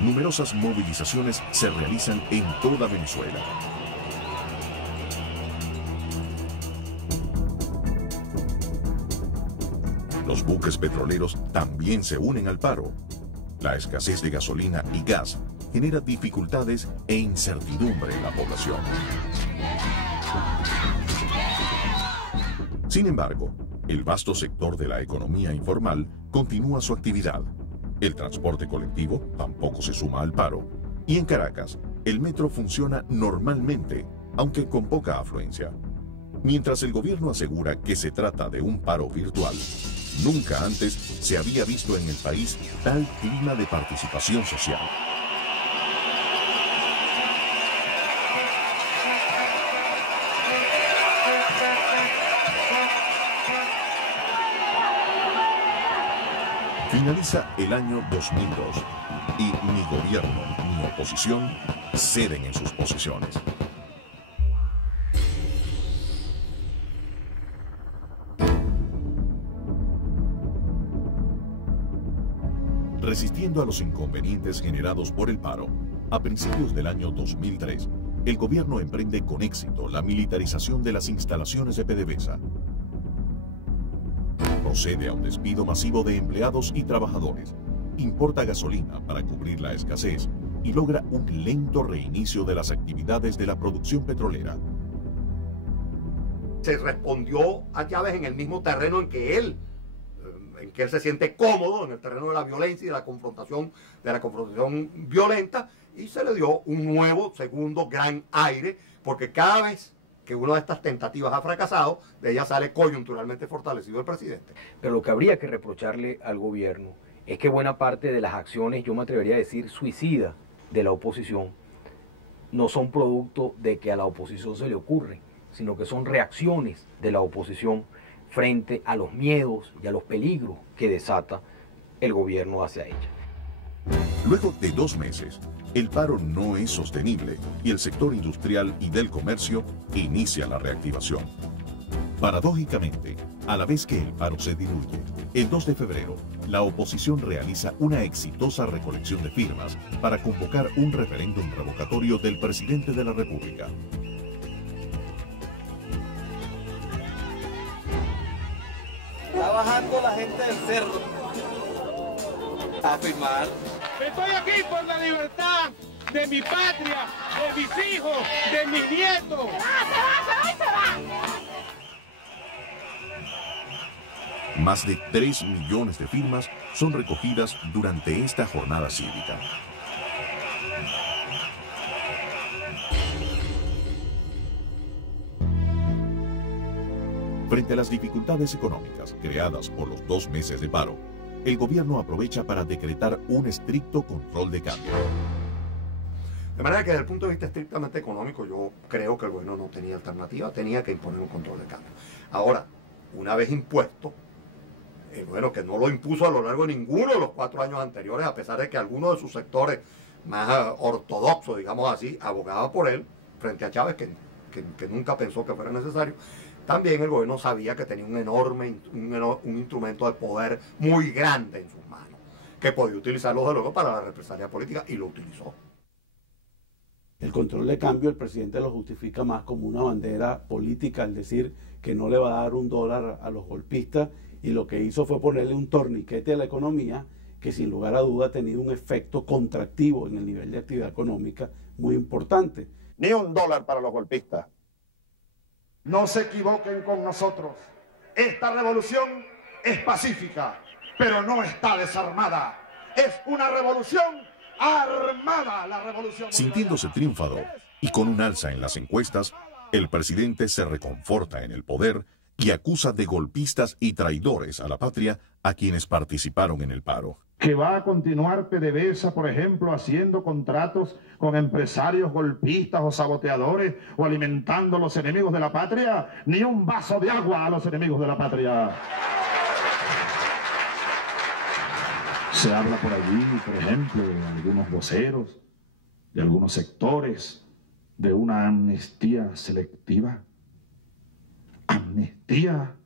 Numerosas movilizaciones se realizan en toda Venezuela. Los buques petroleros también se unen al paro. La escasez de gasolina y gas genera dificultades e incertidumbre en la población. Sin embargo, el vasto sector de la economía informal continúa su actividad. El transporte colectivo tampoco se suma al paro. Y en Caracas, el metro funciona normalmente, aunque con poca afluencia. Mientras el gobierno asegura que se trata de un paro virtual, nunca antes se había visto en el país tal clima de participación social. Finaliza el año 2002 y ni gobierno ni oposición ceden en sus posiciones. Resistiendo a los inconvenientes generados por el paro, a principios del año 2003, el gobierno emprende con éxito la militarización de las instalaciones de PDVSA. Procede a un despido masivo de empleados y trabajadores, importa gasolina para cubrir la escasez y logra un lento reinicio de las actividades de la producción petrolera. Se respondió a Chávez en el mismo terreno en que él se siente cómodo, en el terreno de la violencia y de la confrontación violenta, y se le dio un nuevo segundo gran aire, porque cada vez que una de estas tentativas ha fracasado, de ella sale coyunturalmente fortalecido el presidente. Pero lo que habría que reprocharle al gobierno es que buena parte de las acciones, yo me atrevería a decir suicidas, de la oposición, no son producto de que a la oposición se le ocurre, sino que son reacciones de la oposición frente a los miedos y a los peligros que desata el gobierno hacia ella. Luego de 2 meses, el paro no es sostenible y el sector industrial y del comercio inicia la reactivación. Paradójicamente, a la vez que el paro se diluye, el 2 de febrero, la oposición realiza una exitosa recolección de firmas para convocar un referéndum revocatorio del presidente de la República. Está bajando la gente del cerro a firmar. Estoy aquí por la libertad de mi patria, de mis hijos, de mis nietos. ¡Se va! Más de 3 millones de firmas son recogidas durante esta jornada cívica. Frente a las dificultades económicas creadas por los 2 meses de paro, el gobierno aprovecha para decretar un estricto control de cambio. De manera que desde el punto de vista estrictamente económico, yo creo que el gobierno no tenía alternativa, tenía que imponer un control de cambio. Ahora, una vez impuesto, bueno, que no lo impuso a lo largo de ninguno de los 4 años anteriores, a pesar de que algunos de sus sectores más ortodoxos, digamos así, abogaban por él, frente a Chávez, que nunca pensó que fuera necesario. También el gobierno sabía que tenía un instrumento de poder muy grande en sus manos, que podía utilizarlo de luego para la represalia política, y lo utilizó. El control de cambio, el presidente lo justifica más como una bandera política, al decir que no le va a dar $1 a los golpistas, y lo que hizo fue ponerle un torniquete a la economía que sin lugar a duda ha tenido un efecto contractivo en el nivel de actividad económica muy importante. Ni $1 para los golpistas. No se equivoquen con nosotros. Esta revolución es pacífica, pero no está desarmada. Es una revolución armada, la revolución. Sintiéndose triunfador y con un alza en las encuestas, el presidente se reconforta en el poder y acusa de golpistas y traidores a la patria a quienes participaron en el paro. Que va a continuar PDVSA, por ejemplo, haciendo contratos con empresarios golpistas o saboteadores o alimentando a los enemigos de la patria. Ni un vaso de agua a los enemigos de la patria. Se habla por allí, por ejemplo, de algunos voceros, de algunos sectores, de una amnistía selectiva. Amnistía,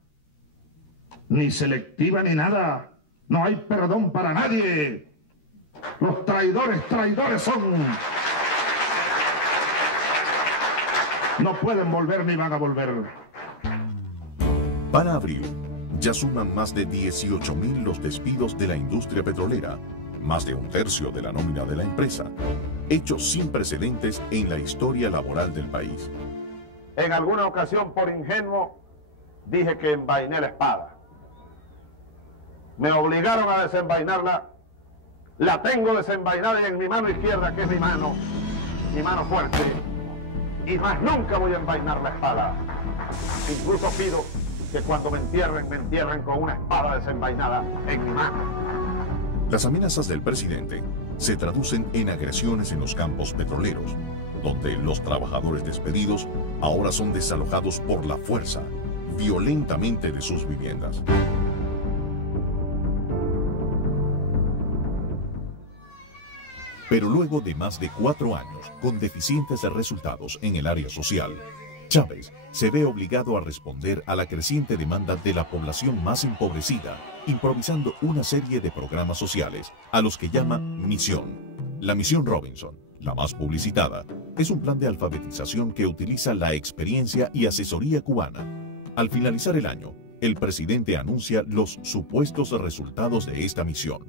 ni selectiva ni nada. No hay perdón para nadie. Los traidores, traidores son. No pueden volver ni van a volver. Para abril, Ya suman más de 18.000 los despidos de la industria petrolera, más de un tercio de la nómina de la empresa, hechos sin precedentes en la historia laboral del país. En alguna ocasión, por ingenuo, dije que envainé la espada. Me obligaron a desenvainarla. La tengo desenvainada y en mi mano izquierda, que es mi mano fuerte. Y más nunca voy a envainar la espada. Incluso pido que cuando me entierren con una espada desenvainada en mi mano. Las amenazas del presidente se traducen en agresiones en los campos petroleros, donde los trabajadores despedidos ahora son desalojados por la fuerza, violentamente de sus viviendas. Pero luego de más de 4 años con deficientes resultados en el área social, Chávez se ve obligado a responder a la creciente demanda de la población más empobrecida, improvisando una serie de programas sociales a los que llama Misión. La Misión Robinson, la más publicitada, es un plan de alfabetización que utiliza la experiencia y asesoría cubana. Al finalizar el año, el presidente anuncia los supuestos resultados de esta misión.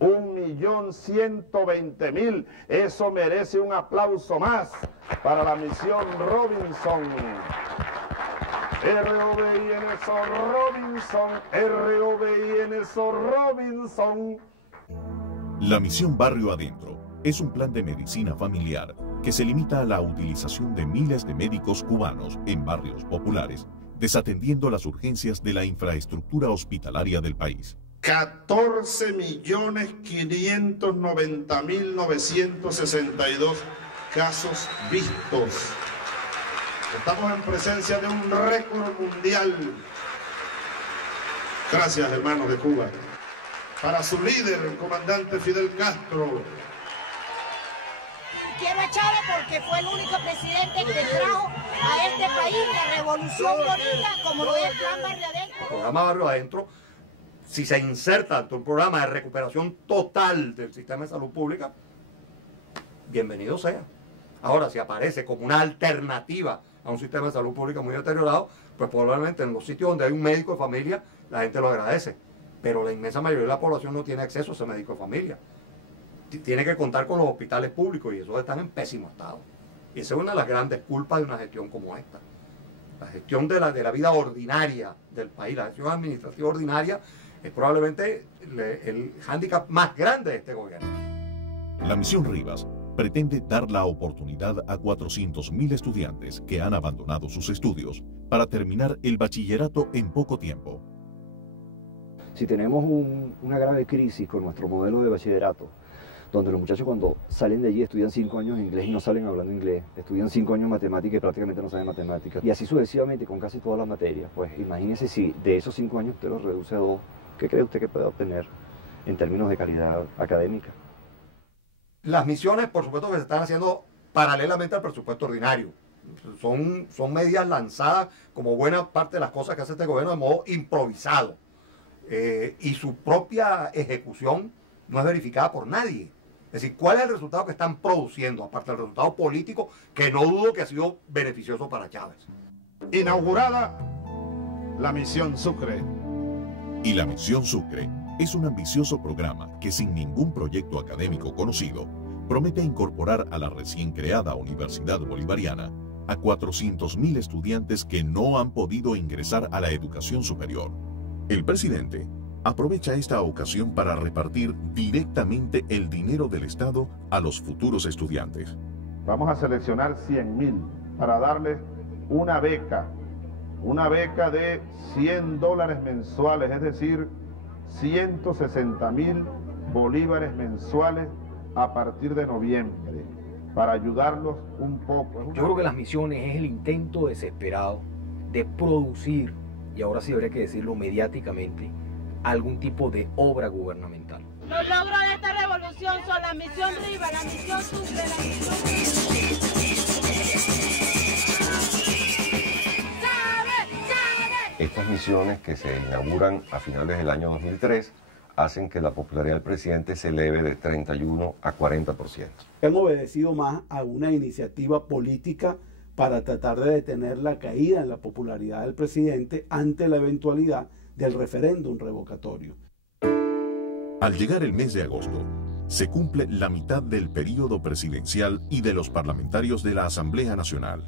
1.120.000. Eso merece un aplauso más para la Misión Robinson. R-O-B-I-N-S-O Robinson. R-O-B-I-N-S-O Robinson. La Misión Barrio Adentro es un plan de medicina familiar que se limita a la utilización de miles de médicos cubanos en barrios populares, desatendiendo las urgencias de la infraestructura hospitalaria del país. 14.590.962 casos vistos. Estamos en presencia de un récord mundial. Gracias, hermanos de Cuba. Para su líder, el comandante Fidel Castro. Quiero a Chávez porque fue el único presidente que trajo a este país la revolución bonita como lo es el Plan Barrio Adentro. El programa Barrio Adentro, si se inserta ante un programa de recuperación total del sistema de salud pública, bienvenido sea. Ahora, si aparece como una alternativa a un sistema de salud pública muy deteriorado, pues probablemente en los sitios donde hay un médico de familia, la gente lo agradece. Pero la inmensa mayoría de la población no tiene acceso a ese médico de familia. Tiene que contar con los hospitales públicos y esos están en pésimo estado. Y esa es una de las grandes culpas de una gestión como esta. La gestión de la vida ordinaria del país, la gestión administrativa ordinaria, es probablemente el hándicap más grande de este gobierno. La Misión Rivas pretende dar la oportunidad a 400.000 estudiantes que han abandonado sus estudios para terminar el bachillerato en poco tiempo. Si tenemos una grave crisis con nuestro modelo de bachillerato, donde los muchachos cuando salen de allí estudian 5 años inglés y no salen hablando inglés, estudian 5 años matemática y prácticamente no saben matemáticas, y así sucesivamente con casi todas las materias, pues imagínese si de esos 5 años usted los reduce a 2, ¿qué cree usted que puede obtener en términos de calidad académica? Las misiones, por supuesto, que se están haciendo paralelamente al presupuesto ordinario. Son medidas lanzadas, como buena parte de las cosas que hace este gobierno, de modo improvisado. Y su propia ejecución no es verificada por nadie. Es decir, ¿cuál es el resultado que están produciendo? Aparte del resultado político, que no dudo que ha sido beneficioso para Chávez. Inaugurada la Misión Sucre. Y la Misión Sucre es un ambicioso programa que, sin ningún proyecto académico conocido, promete incorporar a la recién creada Universidad Bolivariana a 400.000 estudiantes que no han podido ingresar a la educación superior. El presidente aprovecha esta ocasión para repartir directamente el dinero del Estado a los futuros estudiantes. Vamos a seleccionar 100.000 para darles una beca de $100 mensuales, es decir, 160.000 bolívares mensuales a partir de noviembre, para ayudarlos un poco. Yo creo que las misiones es el intento desesperado de producir, y ahora sí habría que decirlo mediáticamente, algún tipo de obra gubernamental. Los logros de esta revolución son la Misión Rivas, la Misión Sucre, la Misión... Estas misiones que se inauguran a finales del año 2003 hacen que la popularidad del presidente se eleve de 31 a 40%. Han obedecido más a una iniciativa política para tratar de detener la caída en la popularidad del presidente ante la eventualidad del referéndum revocatorio. Al llegar el mes de agosto, se cumple la mitad del período presidencial y de los parlamentarios de la Asamblea Nacional.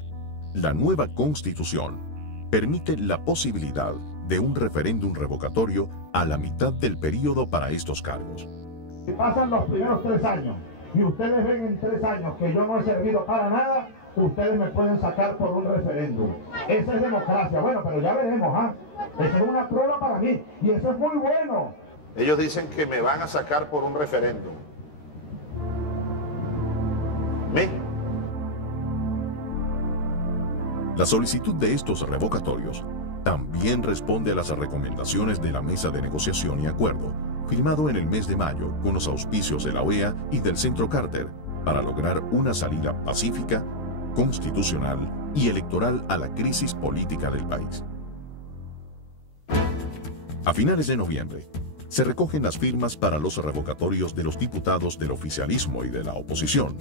La nueva Constitución permite la posibilidad de un referéndum revocatorio a la mitad del período para estos cargos. Si pasan los primeros 3 años y ustedes ven en 3 años que yo no he servido para nada, ustedes me pueden sacar por un referéndum. Esa es democracia. Bueno, pero ya veremos, ¿ah? Esa es una prueba para mí y eso es muy bueno. Ellos dicen que me van a sacar por un referéndum. La solicitud de estos revocatorios también responde a las recomendaciones de la Mesa de Negociación y Acuerdo, firmado en el mes de mayo con los auspicios de la OEA y del Centro Carter, para lograr una salida pacífica, constitucional y electoral a la crisis política del país. A finales de noviembre, se recogen las firmas para los revocatorios de los diputados del oficialismo y de la oposición,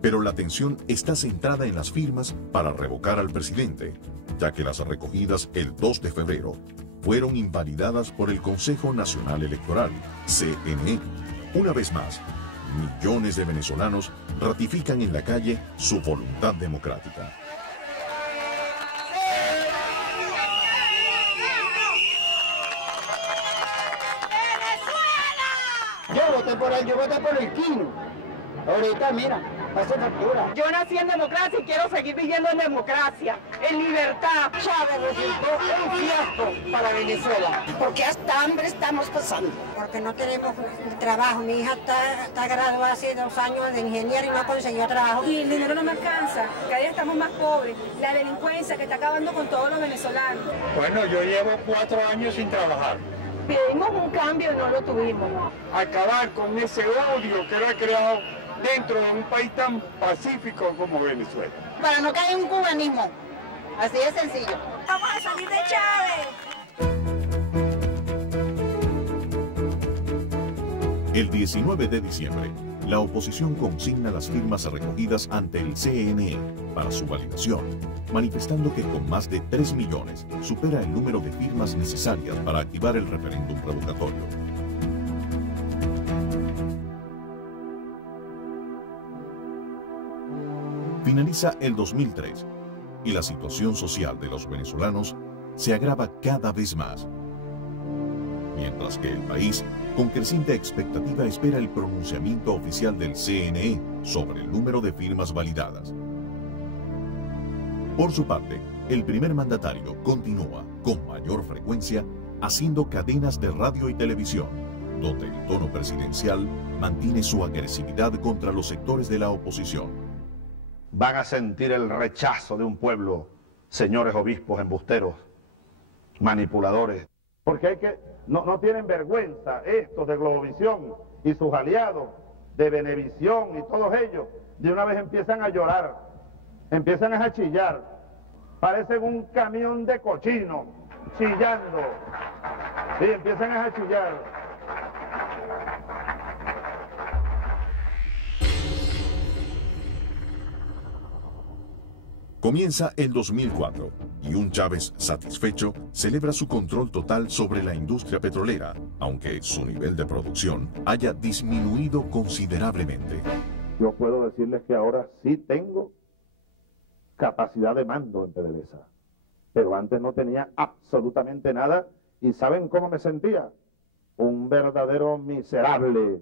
pero la atención está centrada en las firmas para revocar al presidente, ya que las recogidas el 2 de febrero fueron invalidadas por el Consejo Nacional Electoral, CNE. Una vez más, millones de venezolanos ratifican en la calle su voluntad democrática. Yo voté por el Quino. Ahorita, mira, hace factura. Yo nací en democracia y quiero seguir viviendo en democracia, en libertad. Chávez resultó un fiasco para Venezuela. Porque hasta hambre estamos pasando. Porque no tenemos trabajo. Mi hija está graduada hace 2 años de ingeniera y no ha conseguido trabajo. Y el dinero no me alcanza. Cada día estamos más pobres. La delincuencia que está acabando con todos los venezolanos. Bueno, yo llevo 4 años sin trabajar. Pedimos un cambio y no lo tuvimos. Acabar con ese odio que lo ha creado dentro de un país tan pacífico como Venezuela. Para no caer en un cubanismo. Así de sencillo. ¡Vamos a salir de Chávez! El 19 de diciembre, la oposición consigna las firmas recogidas ante el CNE para su validación, manifestando que con más de 3 millones supera el número de firmas necesarias para activar el referéndum revocatorio. Finaliza el 2003 y la situación social de los venezolanos se agrava cada vez más, mientras que el país, con creciente expectativa, espera el pronunciamiento oficial del CNE sobre el número de firmas validadas. Por su parte, el primer mandatario continúa, con mayor frecuencia, haciendo cadenas de radio y televisión, donde el tono presidencial mantiene su agresividad contra los sectores de la oposición. Van a sentir el rechazo de un pueblo, señores obispos embusteros, manipuladores. Porque no tienen vergüenza estos de Globovisión y sus aliados de Venevisión y todos ellos, de una vez empiezan a llorar, empiezan a chillar, parecen un camión de cochino chillando, y empiezan a chillar. Comienza el 2004 y un Chávez satisfecho celebra su control total sobre la industria petrolera, aunque su nivel de producción haya disminuido considerablemente. Yo puedo decirles que ahora sí tengo capacidad de mando en PDVSA, pero antes no tenía absolutamente nada y ¿saben cómo me sentía? Un verdadero miserable.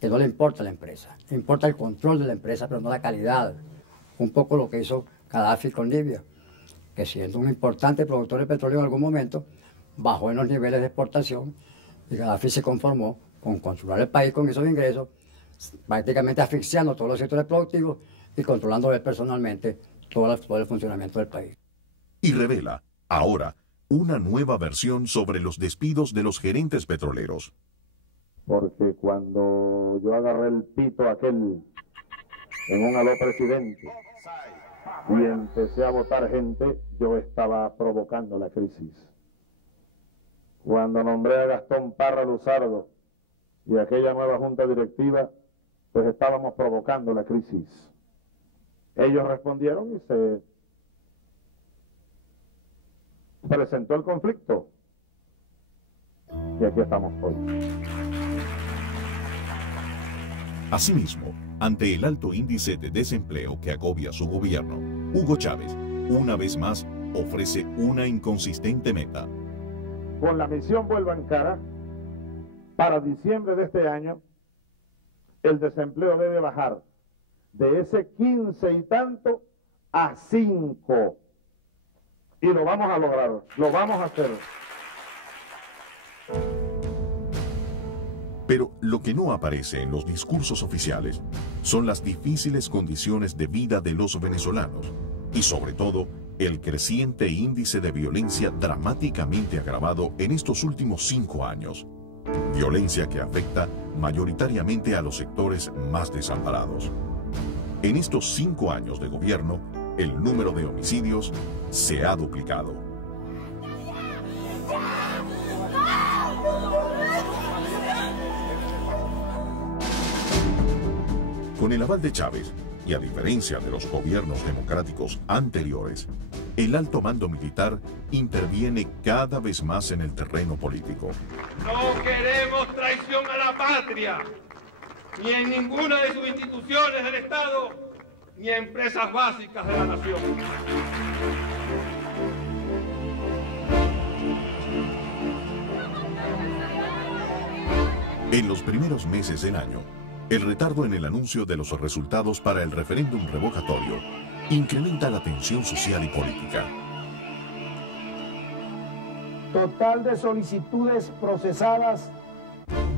Que no le importa la empresa, le importa el control de la empresa, pero no la calidad. Un poco lo que hizo Gaddafi con Libia, que siendo un importante productor de petróleo en algún momento, bajó en los niveles de exportación y Gaddafi se conformó con controlar el país con esos ingresos, prácticamente asfixiando todos los sectores productivos y controlando él personalmente todo el funcionamiento del país. Y revela, ahora, una nueva versión sobre los despidos de los gerentes petroleros. Porque cuando yo agarré el pito aquel en un aló presidente y empecé a votar gente, yo estaba provocando la crisis. Cuando nombré a Gastón Parra Luzardo y aquella nueva junta directiva, pues estábamos provocando la crisis. Ellos respondieron y se presentó el conflicto. y aquí estamos hoy. Asimismo, ante el alto índice de desempleo que agobia su gobierno, Hugo Chávez, una vez más, ofrece una inconsistente meta. Con la misión Vuelva en Cara, para diciembre de este año, el desempleo debe bajar de ese 15 y tanto a 5. Y lo vamos a lograr, lo vamos a hacer. Pero lo que no aparece en los discursos oficiales son las difíciles condiciones de vida de los venezolanos y sobre todo el creciente índice de violencia dramáticamente agravado en estos últimos 5 años. Violencia que afecta mayoritariamente a los sectores más desamparados. En estos 5 años de gobierno, el número de homicidios se ha duplicado. Con el aval de Chávez, y a diferencia de los gobiernos democráticos anteriores, el alto mando militar interviene cada vez más en el terreno político. No queremos traición a la patria, ni en ninguna de sus instituciones del Estado, ni en empresas básicas de la nación. En los primeros meses del año, el retardo en el anuncio de los resultados para el referéndum revocatorio incrementa la tensión social y política. Total de solicitudes procesadas.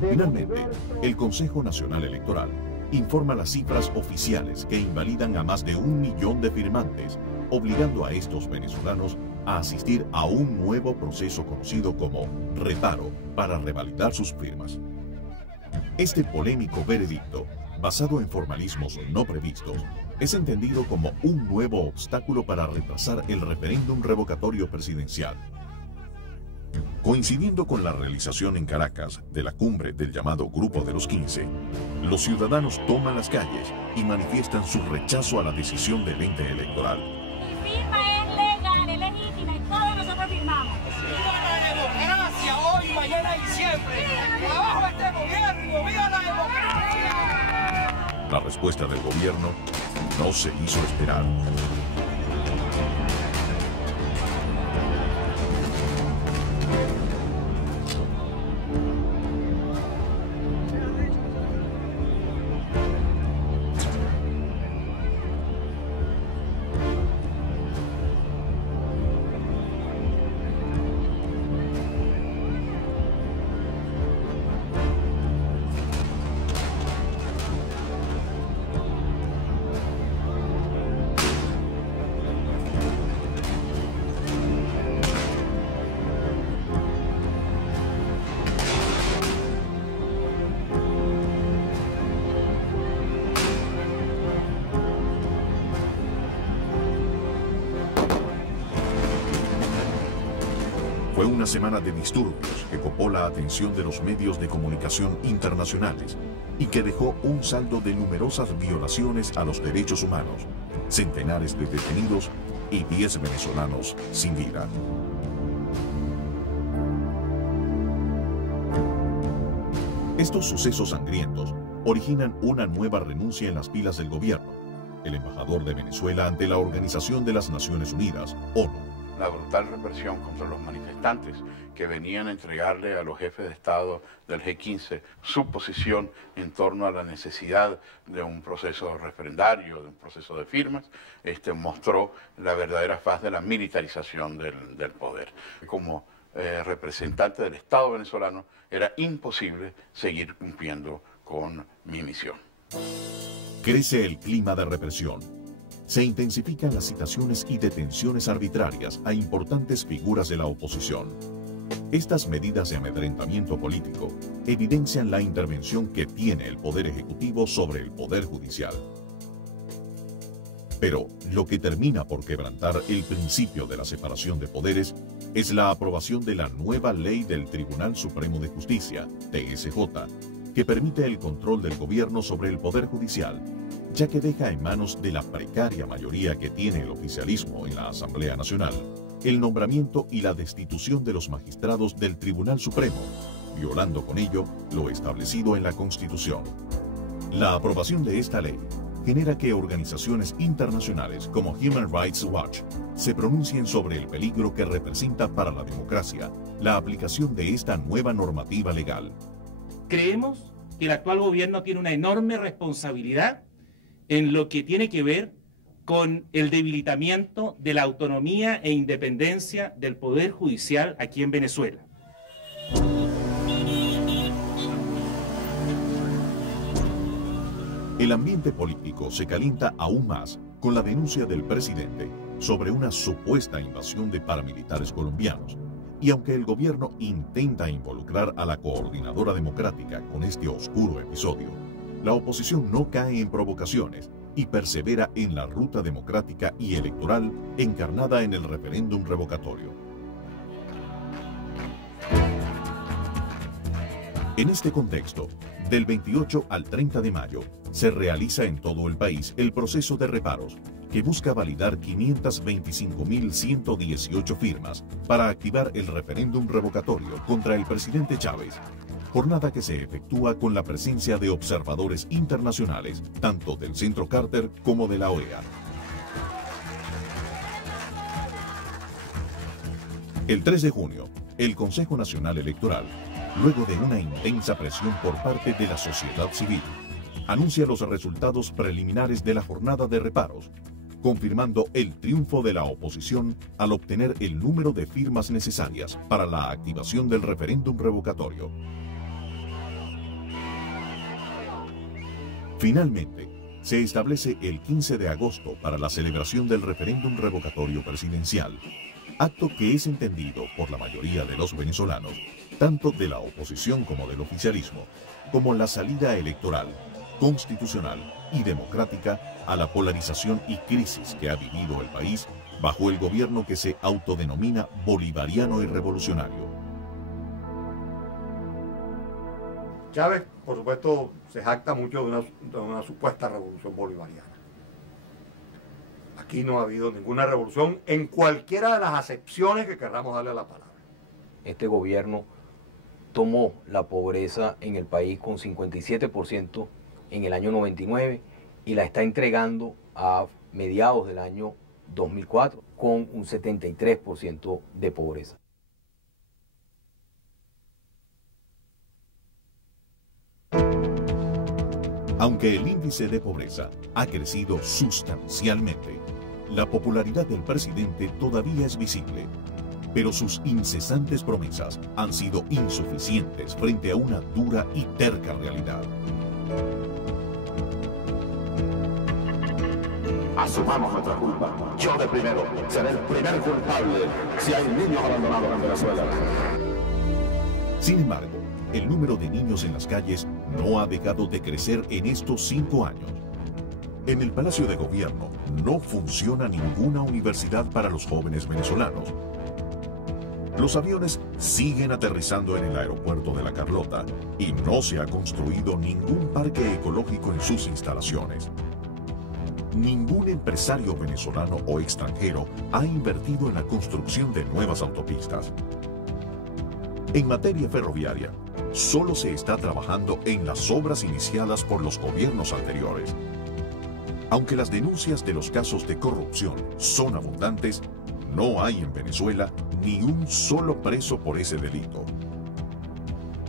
Finalmente, el Consejo Nacional Electoral informa las cifras oficiales que invalidan a más de 1 millón de firmantes, obligando a estos venezolanos a asistir a un nuevo proceso conocido como reparo para revalidar sus firmas. Este polémico veredicto, basado en formalismos no previstos, es entendido como un nuevo obstáculo para retrasar el referéndum revocatorio presidencial. Coincidiendo con la realización en Caracas de la cumbre del llamado Grupo de los 15, los ciudadanos toman las calles y manifiestan su rechazo a la decisión del ente electoral. Mi firma es legal, es legítima y todos nosotros firmamos. ¡Viva la democracia! Hoy, mañana y siempre. ¡Abajo este gobierno! ¡Viva la democracia! La respuesta del gobierno no se hizo esperar. Fue una semana de disturbios que copó la atención de los medios de comunicación internacionales y que dejó un saldo de numerosas violaciones a los derechos humanos, centenares de detenidos y 10 venezolanos sin vida. Estos sucesos sangrientos originan una nueva renuncia en las filas del gobierno. El embajador de Venezuela ante la Organización de las Naciones Unidas, ONU. La brutal represión contra los manifestantes que venían a entregarle a los jefes de Estado del G15 su posición en torno a la necesidad de un proceso referendario, de un proceso de firmas, mostró la verdadera faz de la militarización del poder. Como representante del Estado venezolano era imposible seguir cumpliendo con mi misión. Crece el clima de represión. Se intensifican las citaciones y detenciones arbitrarias a importantes figuras de la oposición. Estas medidas de amedrentamiento político evidencian la intervención que tiene el Poder Ejecutivo sobre el Poder Judicial. Pero lo que termina por quebrantar el principio de la separación de poderes es la aprobación de la nueva ley del Tribunal Supremo de Justicia, TSJ, que permite el control del gobierno sobre el Poder Judicial, ya que deja en manos de la precaria mayoría que tiene el oficialismo en la Asamblea Nacional el nombramiento y la destitución de los magistrados del Tribunal Supremo, violando con ello lo establecido en la Constitución. La aprobación de esta ley genera que organizaciones internacionales como Human Rights Watch se pronuncien sobre el peligro que representa para la democracia la aplicación de esta nueva normativa legal. Creemos que el actual gobierno tiene una enorme responsabilidad en lo que tiene que ver con el debilitamiento de la autonomía e independencia del Poder Judicial aquí en Venezuela. El ambiente político se calienta aún más con la denuncia del presidente sobre una supuesta invasión de paramilitares colombianos. Y aunque el gobierno intenta involucrar a la Coordinadora Democrática con este oscuro episodio, la oposición no cae en provocaciones y persevera en la ruta democrática y electoral encarnada en el referéndum revocatorio. En este contexto, del 28 al 30 de mayo, se realiza en todo el país el proceso de reparos, que busca validar 525.118 firmas para activar el referéndum revocatorio contra el presidente Chávez, jornada que se efectúa con la presencia de observadores internacionales, tanto del Centro Carter como de la OEA. El 3 de junio, el Consejo Nacional Electoral, luego de una intensa presión por parte de la sociedad civil, anuncia los resultados preliminares de la jornada de reparos, confirmando el triunfo de la oposición al obtener el número de firmas necesarias para la activación del referéndum revocatorio. Finalmente, se establece el 15 de agosto para la celebración del referéndum revocatorio presidencial, acto que es entendido por la mayoría de los venezolanos, tanto de la oposición como del oficialismo, como la salida electoral, constitucional y democrática a la polarización y crisis que ha vivido el país bajo el gobierno que se autodenomina bolivariano y revolucionario. Chávez, por supuesto, se jacta mucho de una supuesta revolución bolivariana. Aquí no ha habido ninguna revolución en cualquiera de las acepciones que queramos darle a la palabra. Este gobierno tomó la pobreza en el país con 57% en el año 99 y la está entregando a mediados del año 2004 con un 73% de pobreza. Aunque el índice de pobreza ha crecido sustancialmente, la popularidad del presidente todavía es visible, pero sus incesantes promesas han sido insuficientes frente a una dura y terca realidad. Asumamos nuestra culpa. Yo de primero seré el primer culpable si hay niños abandonados en Venezuela. Sin embargo, el número de niños en las calles no ha dejado de crecer en estos 5 años. En el Palacio de Gobierno no funciona ninguna universidad para los jóvenes venezolanos. Los aviones siguen aterrizando en el aeropuerto de La Carlota y no se ha construido ningún parque ecológico en sus instalaciones. Ningún empresario venezolano o extranjero ha invertido en la construcción de nuevas autopistas. En materia ferroviaria, solo se está trabajando en las obras iniciadas por los gobiernos anteriores. Aunque las denuncias de los casos de corrupción son abundantes, no hay en Venezuela ni un solo preso por ese delito.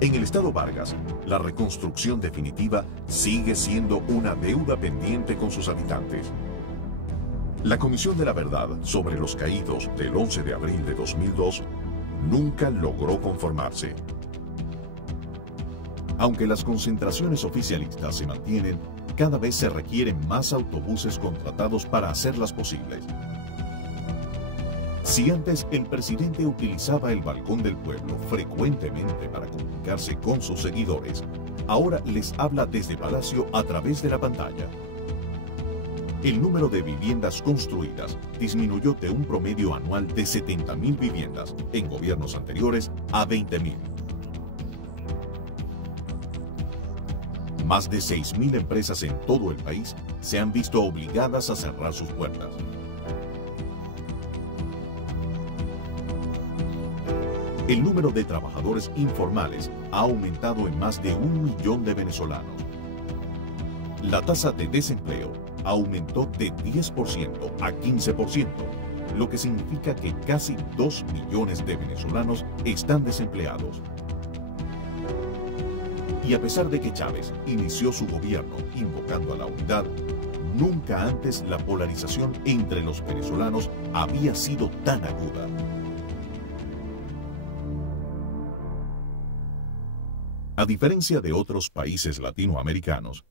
En el estado Vargas, la reconstrucción definitiva sigue siendo una deuda pendiente con sus habitantes. La Comisión de la Verdad sobre los caídos del 11 de abril de 2002 nunca logró conformarse. Aunque las concentraciones oficialistas se mantienen, cada vez se requieren más autobuses contratados para hacerlas posibles. Si antes el presidente utilizaba el balcón del pueblo frecuentemente para comunicarse con sus seguidores, ahora les habla desde Palacio a través de la pantalla. El número de viviendas construidas disminuyó de un promedio anual de 70.000 viviendas en gobiernos anteriores a 20.000. Más de 6.000 empresas en todo el país se han visto obligadas a cerrar sus puertas. el número de trabajadores informales ha aumentado en más de 1 millón de venezolanos. La tasa de desempleo aumentó de 10% a 15%, lo que significa que casi 2 millones de venezolanos están desempleados. Y a pesar de que Chávez inició su gobierno invocando a la unidad, nunca antes la polarización entre los venezolanos había sido tan aguda. A diferencia de otros países latinoamericanos,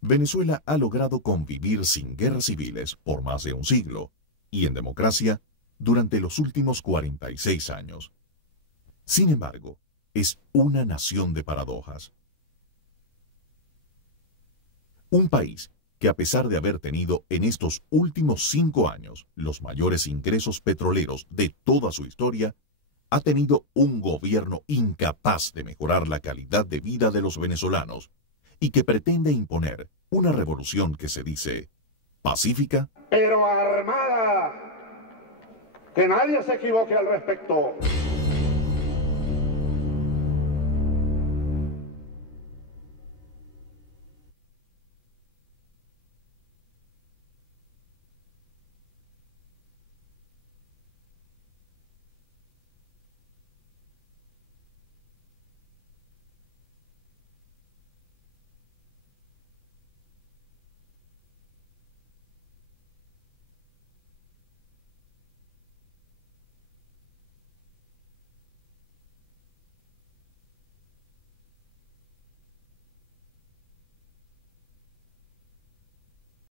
Venezuela ha logrado convivir sin guerras civiles por más de un siglo y en democracia durante los últimos 46 años. Sin embargo, es una nación de paradojas. Un país que, a pesar de haber tenido en estos últimos 5 años los mayores ingresos petroleros de toda su historia, ha tenido un gobierno incapaz de mejorar la calidad de vida de los venezolanos y que pretende imponer una revolución que se dice pacífica, pero armada. Que nadie se equivoque al respecto.